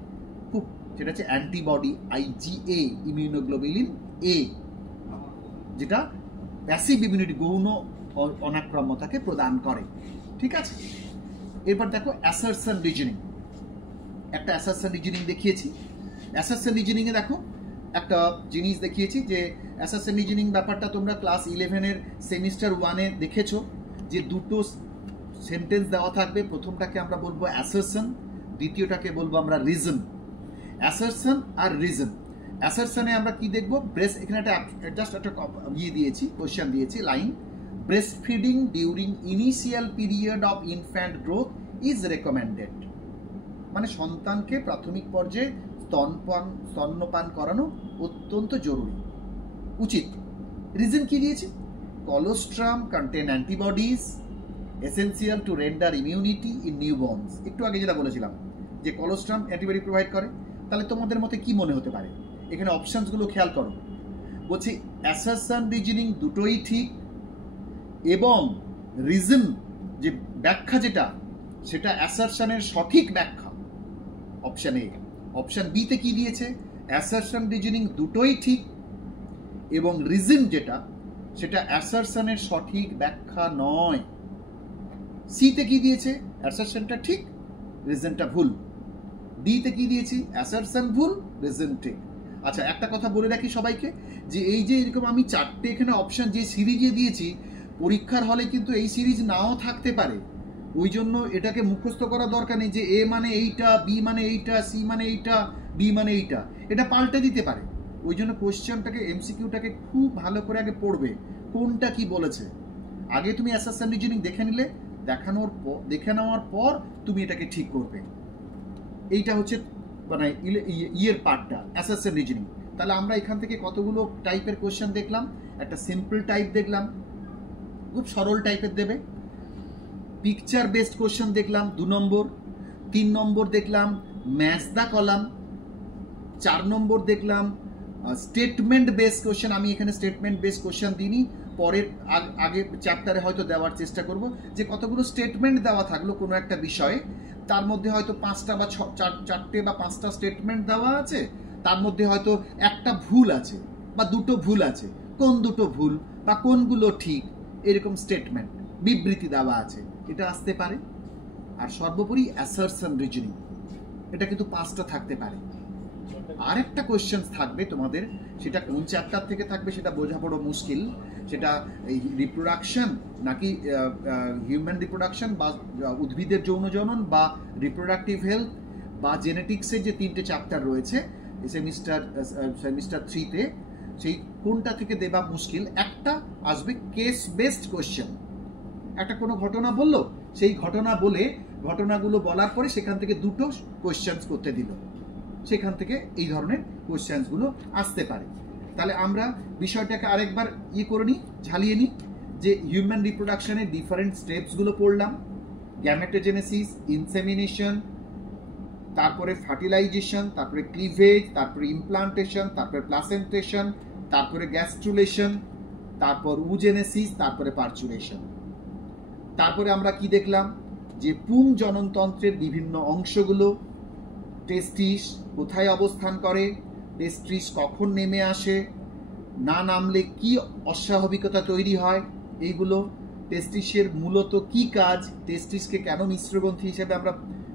খুব, সেটা হচ্ছে অ্যান্টিবডি, IgA, ইমিউনোগ্লোবুলিন A, যেটা প্যাসিভ ইমিউনিটি, গৌণ অনাক্রম্যতাকে প্রদান করে। ঠিক আছে, এরপর দেখো অ্যাসারশন রিজনিং। একটা অ্যাসারশন রিজনিং দেখিয়েছি। অ্যাসারশন রিজনিংয়ে দেখো একটা জিনিস দেখিয়েছি, যে অ্যাসারশন রিজনিং ব্যাপারটা তোমরা ক্লাস 11-এর সেমিস্টার 1-এ দেখেছো, যে দুটো সেন্টেন্স দেওয়া থাকবে। প্রথমটাকে আমরা বলবো অ্যাসারশন, দ্বিতীয়টাকে বলবো আমরা রিজন। অ্যাসারশন আর রিজন। অ্যাসারশনে আমরা কি দেখবো, ব্রেস্ট, এখানে জাস্ট একটা দিয়েছি, কোয়েশ্চেন দিয়েছি, line, breast feeding during initial period of infant growth is recommended, মানে সন্তানকে প্রাথমিক পর্যায়ে স্তন্যপান করানো অত্যন্ত জরুরি, উচিত। রিজন কি দিয়েছি, colostrum contain antibodies essential to render immunity in newborns. একটু আগে যেটা বলেছিলাম যে কলোস্ট্রাম অ্যান্টিবডি প্রোভাইড করে, তাহলে তোমাদের মতে কি মনে হতে পারে? এখানে অপশনসগুলো খেয়াল করো। বলছি অ্যাসারশন রিজনিং দুটোই ঠিক, এবং রিজন যে ব্যাখ্যা যেটা, সেটা অ্যাসারশনের সঠিক ব্যাখ্যা অপশন এ। অপশন বিতে কি দিয়েছে, অ্যাসারশন রিজনিং দুটোই ঠিক, এবং রিজন যেটা, সেটা অ্যাসারশনের সঠিক ব্যাখ্যা নয়। সিতে কি দিয়েছে, অ্যাসারশনটা ঠিক, রিজনটা ভুল। ডিতে কি দিয়েছি, অ্যাসারশন ভুল, রিজন ঠিক। আচ্ছা, একটা কথা বলে রাখি সবাইকে, যে এই যে এরকম আমি 4টে এখানে অপশন যে সিরিজে দিয়েছি, পরীক্ষার হলে কিন্তু এই সিরিজ নাও থাকতে পারে। ওই জন্য এটাকে মুখস্থ করা দরকার নেই যে এ মানে এইটা, বি মানে এইটা, সি মানে এইটা, ডি মানে এইটা, এটা পাল্টে দিতে পারে। ওই জন্য কোয়েশ্চেনটাকে, এমসিকিউটাকে খুব ভালো করে আগে পড়বে, কোনটা কি বলেছে। আগে তুমি অ্যাসারশন রিজনিং দেখে নিলে, দেখে নেওয়ার পর তুমি এটাকে ঠিক করবে। এইটা হচ্ছে মানে ইয়ের পার্টটা, অ্যাসারশন রিজনিং। তাহলে আমরা এখান থেকে কতগুলো টাইপের কোয়েশ্চেন দেখলাম। একটা সিম্পল টাইপ দেখলাম, খুব সরল টাইপের দেবে। পিকচার বেসড কোয়েশ্চেন দেখলাম 2 নম্বর। 3 নম্বর দেখলাম ম্যাচ দ্য কলাম। 4 নম্বর দেখলাম স্টেটমেন্ট বেসড কোয়েশ্চেন। আমি এখানে স্টেটমেন্ট বেসড কোয়েশ্চেন দিইনি, পরের আগে চ্যাপ্টারে হয়তো দেওয়ার চেষ্টা করব, যে কতগুলো স্টেটমেন্ট দেওয়া থাকলো কোনো একটা বিষয়ে, তার মধ্যে হয়তো 5টা বা 4টে বা 5টা স্টেটমেন্ট দেওয়া আছে, তার মধ্যে হয়তো একটা ভুল আছে বা দুটো ভুল আছে, কোন দুটো ভুল বা কোনগুলো ঠিক, এরকম স্টেটমেন্ট, বিবৃতি দেওয়া আছে, এটা আসতে পারে। আর সর্বোপরি অ্যাসারশন রিজনিং, এটা কিন্তু 5টা থাকতে পারে। আরেকটা কোয়েশ্চেন থাকবে তোমাদের, সেটা কোন চ্যাপ্টার থেকে থাকবে সেটা বোঝা বড় মুশকিল। সেটা রিপ্রোডাকশন নাকি হিউম্যান রিপ্রোডাকশন, বা উদ্ভিদের যৌন জনন, বা রিপ্রোডাক্টিভ হেলথ, বা জেনেটিক্সের যে 3টে চ্যাপ্টার রয়েছে সেমিস্টার 3-তে, সেই কোনটা থেকে দেবা মুশকিল। একটা আসবে কেস বেসড কোয়েশ্চেন, একটা কোনো ঘটনা বললো, সেই ঘটনা বলে ঘটনাগুলো বলার পরে সেখান থেকে 2টো কোয়েশ্চেন করতে দিল, সেখান থেকে এই ধরনের কোয়েশ্চেন্সগুলো আসতে পারে। তাহলে আমরা বিষয়টাকে আরেকবার করে নিই, ঝালিয়ে নিই, যে হিউম্যান রিপ্রোডাকশনের ডিফারেন্ট স্টেপসগুলো পড়লাম। গ্যামেটোজেনেসিস, ইনসেমিনেশন, তারপরে ফার্টিলাইজেশন, তারপরে ক্লিভেজ, তারপরে ইমপ্লান্টেশন, তারপরে প্লাসেন্টেশন, তারপরে গ্যাস্ট্রুলেশন, তারপর উজেনেসিস, তারপরে পার্চুরেশন। তারপরে আমরা কি দেখলাম, যে পুং জননতন্ত্রের বিভিন্ন অংশগুলো, টেস্টিস কোথায় অবস্থান করে, টেস্টিস কখন নেমে আসে, না নামলে কি অস্বাভাবিকতা তৈরি হয়, এইগুলো, টেস্টিসের মূলত কি কাজ, টেস্টিসকে কেন মিশ্রগ্রন্থি হিসেবে আমরা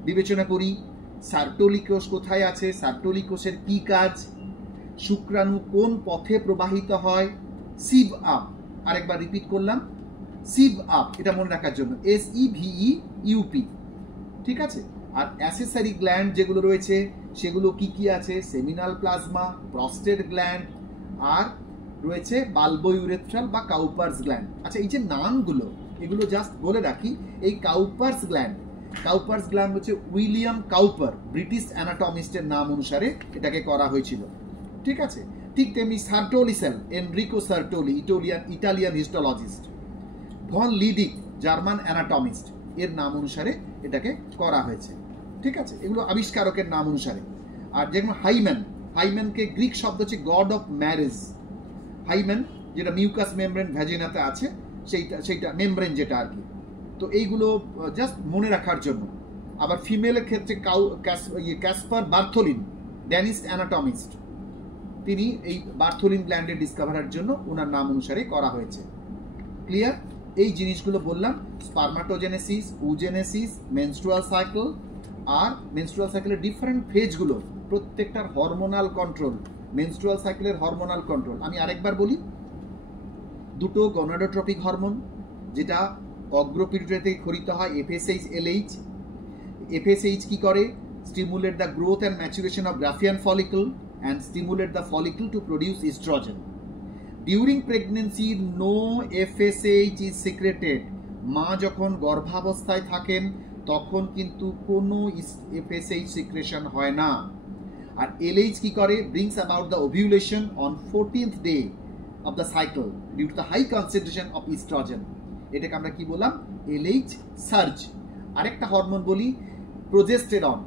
বিবেচনা করি, সার্টোলি কোষ কোথায় আছে, সার্টোলি কোষের কি কাজ, শুক্রাণু কোন পথে প্রবাহিত হয়, সিভ আপ, আরেকবার রিপিট করলাম, সিভ আপ, এটা মনে রাখার জন্য, SEVEUP, ঠিক আছে। আর অ্যাসেসারি গ্ল্যান্ড যেগুলো রয়েছে সেগুলো কি কি আছে, সেমিনাল প্লাজমা, প্রস্টেট গ্ল্যান্ড, আর রয়েছে বাল্বোইউরেথ্রাল বা কাউপার্স গ্ল্যান্ড। আচ্ছা, এই যে নামগুলো, এগুলো জাস্ট বলে রাখি, এই কাউপার্স গ্ল্যান্ড হচ্ছে উইলিয়াম কাউপার, ব্রিটিশ অ্যানাটমিস্টের নাম অনুসারে এটাকে করা হয়েছিল, ঠিক আছে। ঠিক তেমনি Sertoli cell, Enrico Sertoli, Italian histologist, von Leydig, German anatomist, এর নাম অনুসারে এটাকে করা হয়েছে, ঠিক আছে। এগুলো আবিষ্কারকের নাম অনুসারে। আর যেমন হাইম্যানকে গ্রিক শব্দ হচ্ছে গড অফ ম্যারেজ, হাইম্যান যেটা মিউকাস মেমব্রেন ভ্যাজিনাতে আছে, সেইটা মেমব্রেন যেটা আর কি। তো এইগুলো জাস্ট মনে রাখার জন্য। আবার ফিমেলের ক্ষেত্রে ক্যাসপার বার্থোলিন, ড্যানিশ অ্যানাটমিস্ট, তিনি এই বার্থোলিন গ্ল্যান্ডের ডিসকভারের জন্য ওনার নাম অনুসারে করা হয়েছে। ক্লিয়ার? এই জিনিসগুলো বললাম, স্পারমাটোজেনেসিস, উজেনেসিস, মেনস্ট্রুয়াল সাইকেল, আর মেনস্ট্রুয়াল সাইকেলের ডিফারেন্ট ফেজগুলো, প্রত্যেকটার হরমোনাল কন্ট্রোল, মেনস্ট্রুয়াল সাইকেলের হরমোনাল কন্ট্রোল। আমি আরেকবার বলি, দুটো গনাডোট্রপিক হরমোন, যেটা অগ্রপিটুইটারিতে ক্ষরিত হয়, FSH, LH। FSH কি করে? Stimulate the growth and maturation of Graafian follicle and stimulate the follicle to produce estrogen. During pregnancy, no FSH is secreted. মা যখন গর্ভাবস্থায় থাকেন তখন কিন্তু কোনো FSH সিক্রেশন হয় না। আর LH কি করে? Brings about the ovulation on 14th day of the cycle due to the high concentration of estrogen. এটাকে আমরা কি বললাম? LH surge. আরেকটা হরমোন বলি, progesterone.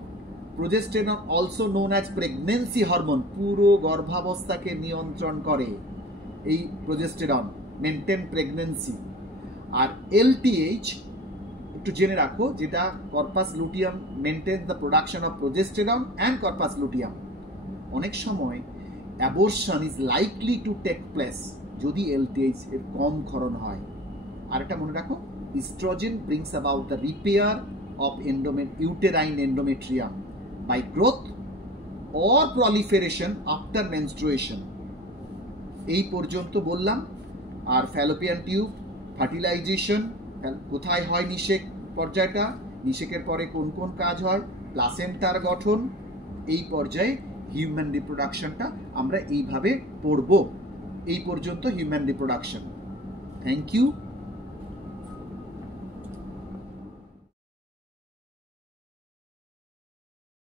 Progesterone also known as pregnancy hormone, পুরো গর্ভাবস্থাকে নিয়ন্ত্রণ করে এই প্রোজেস্টেরন, মেনটেন প্রেগনেন্সি। আর LTH একটু জেনে রাখো, যেটা corpus luteum maintain the production of progesterone and corpus luteum. অনেক সময় abortion is likely to take place যদি LTH এর কম ক্ষরণ হয়। আর এটা মনে রাখো, oestrogen brings about the repair of uterine endometrium by growth or proliferation after menstruation. এই পর্যন্ত বললাম। আর ফ্যালোপিয়ান টিউব, ফার্টিলাইজেশন কোথায় হয়, নিষেক পর্যায়টা, নিষেকের পরে কোন কোন কাজ হয়, প্লাসেন্টার গঠন, এই পর্যায়ে হিউম্যান রিপ্রোডাকশনটা আমরা এইভাবে পড়ব। এই পর্যন্ত হিউম্যান রিপ্রোডাকশন। Thank you.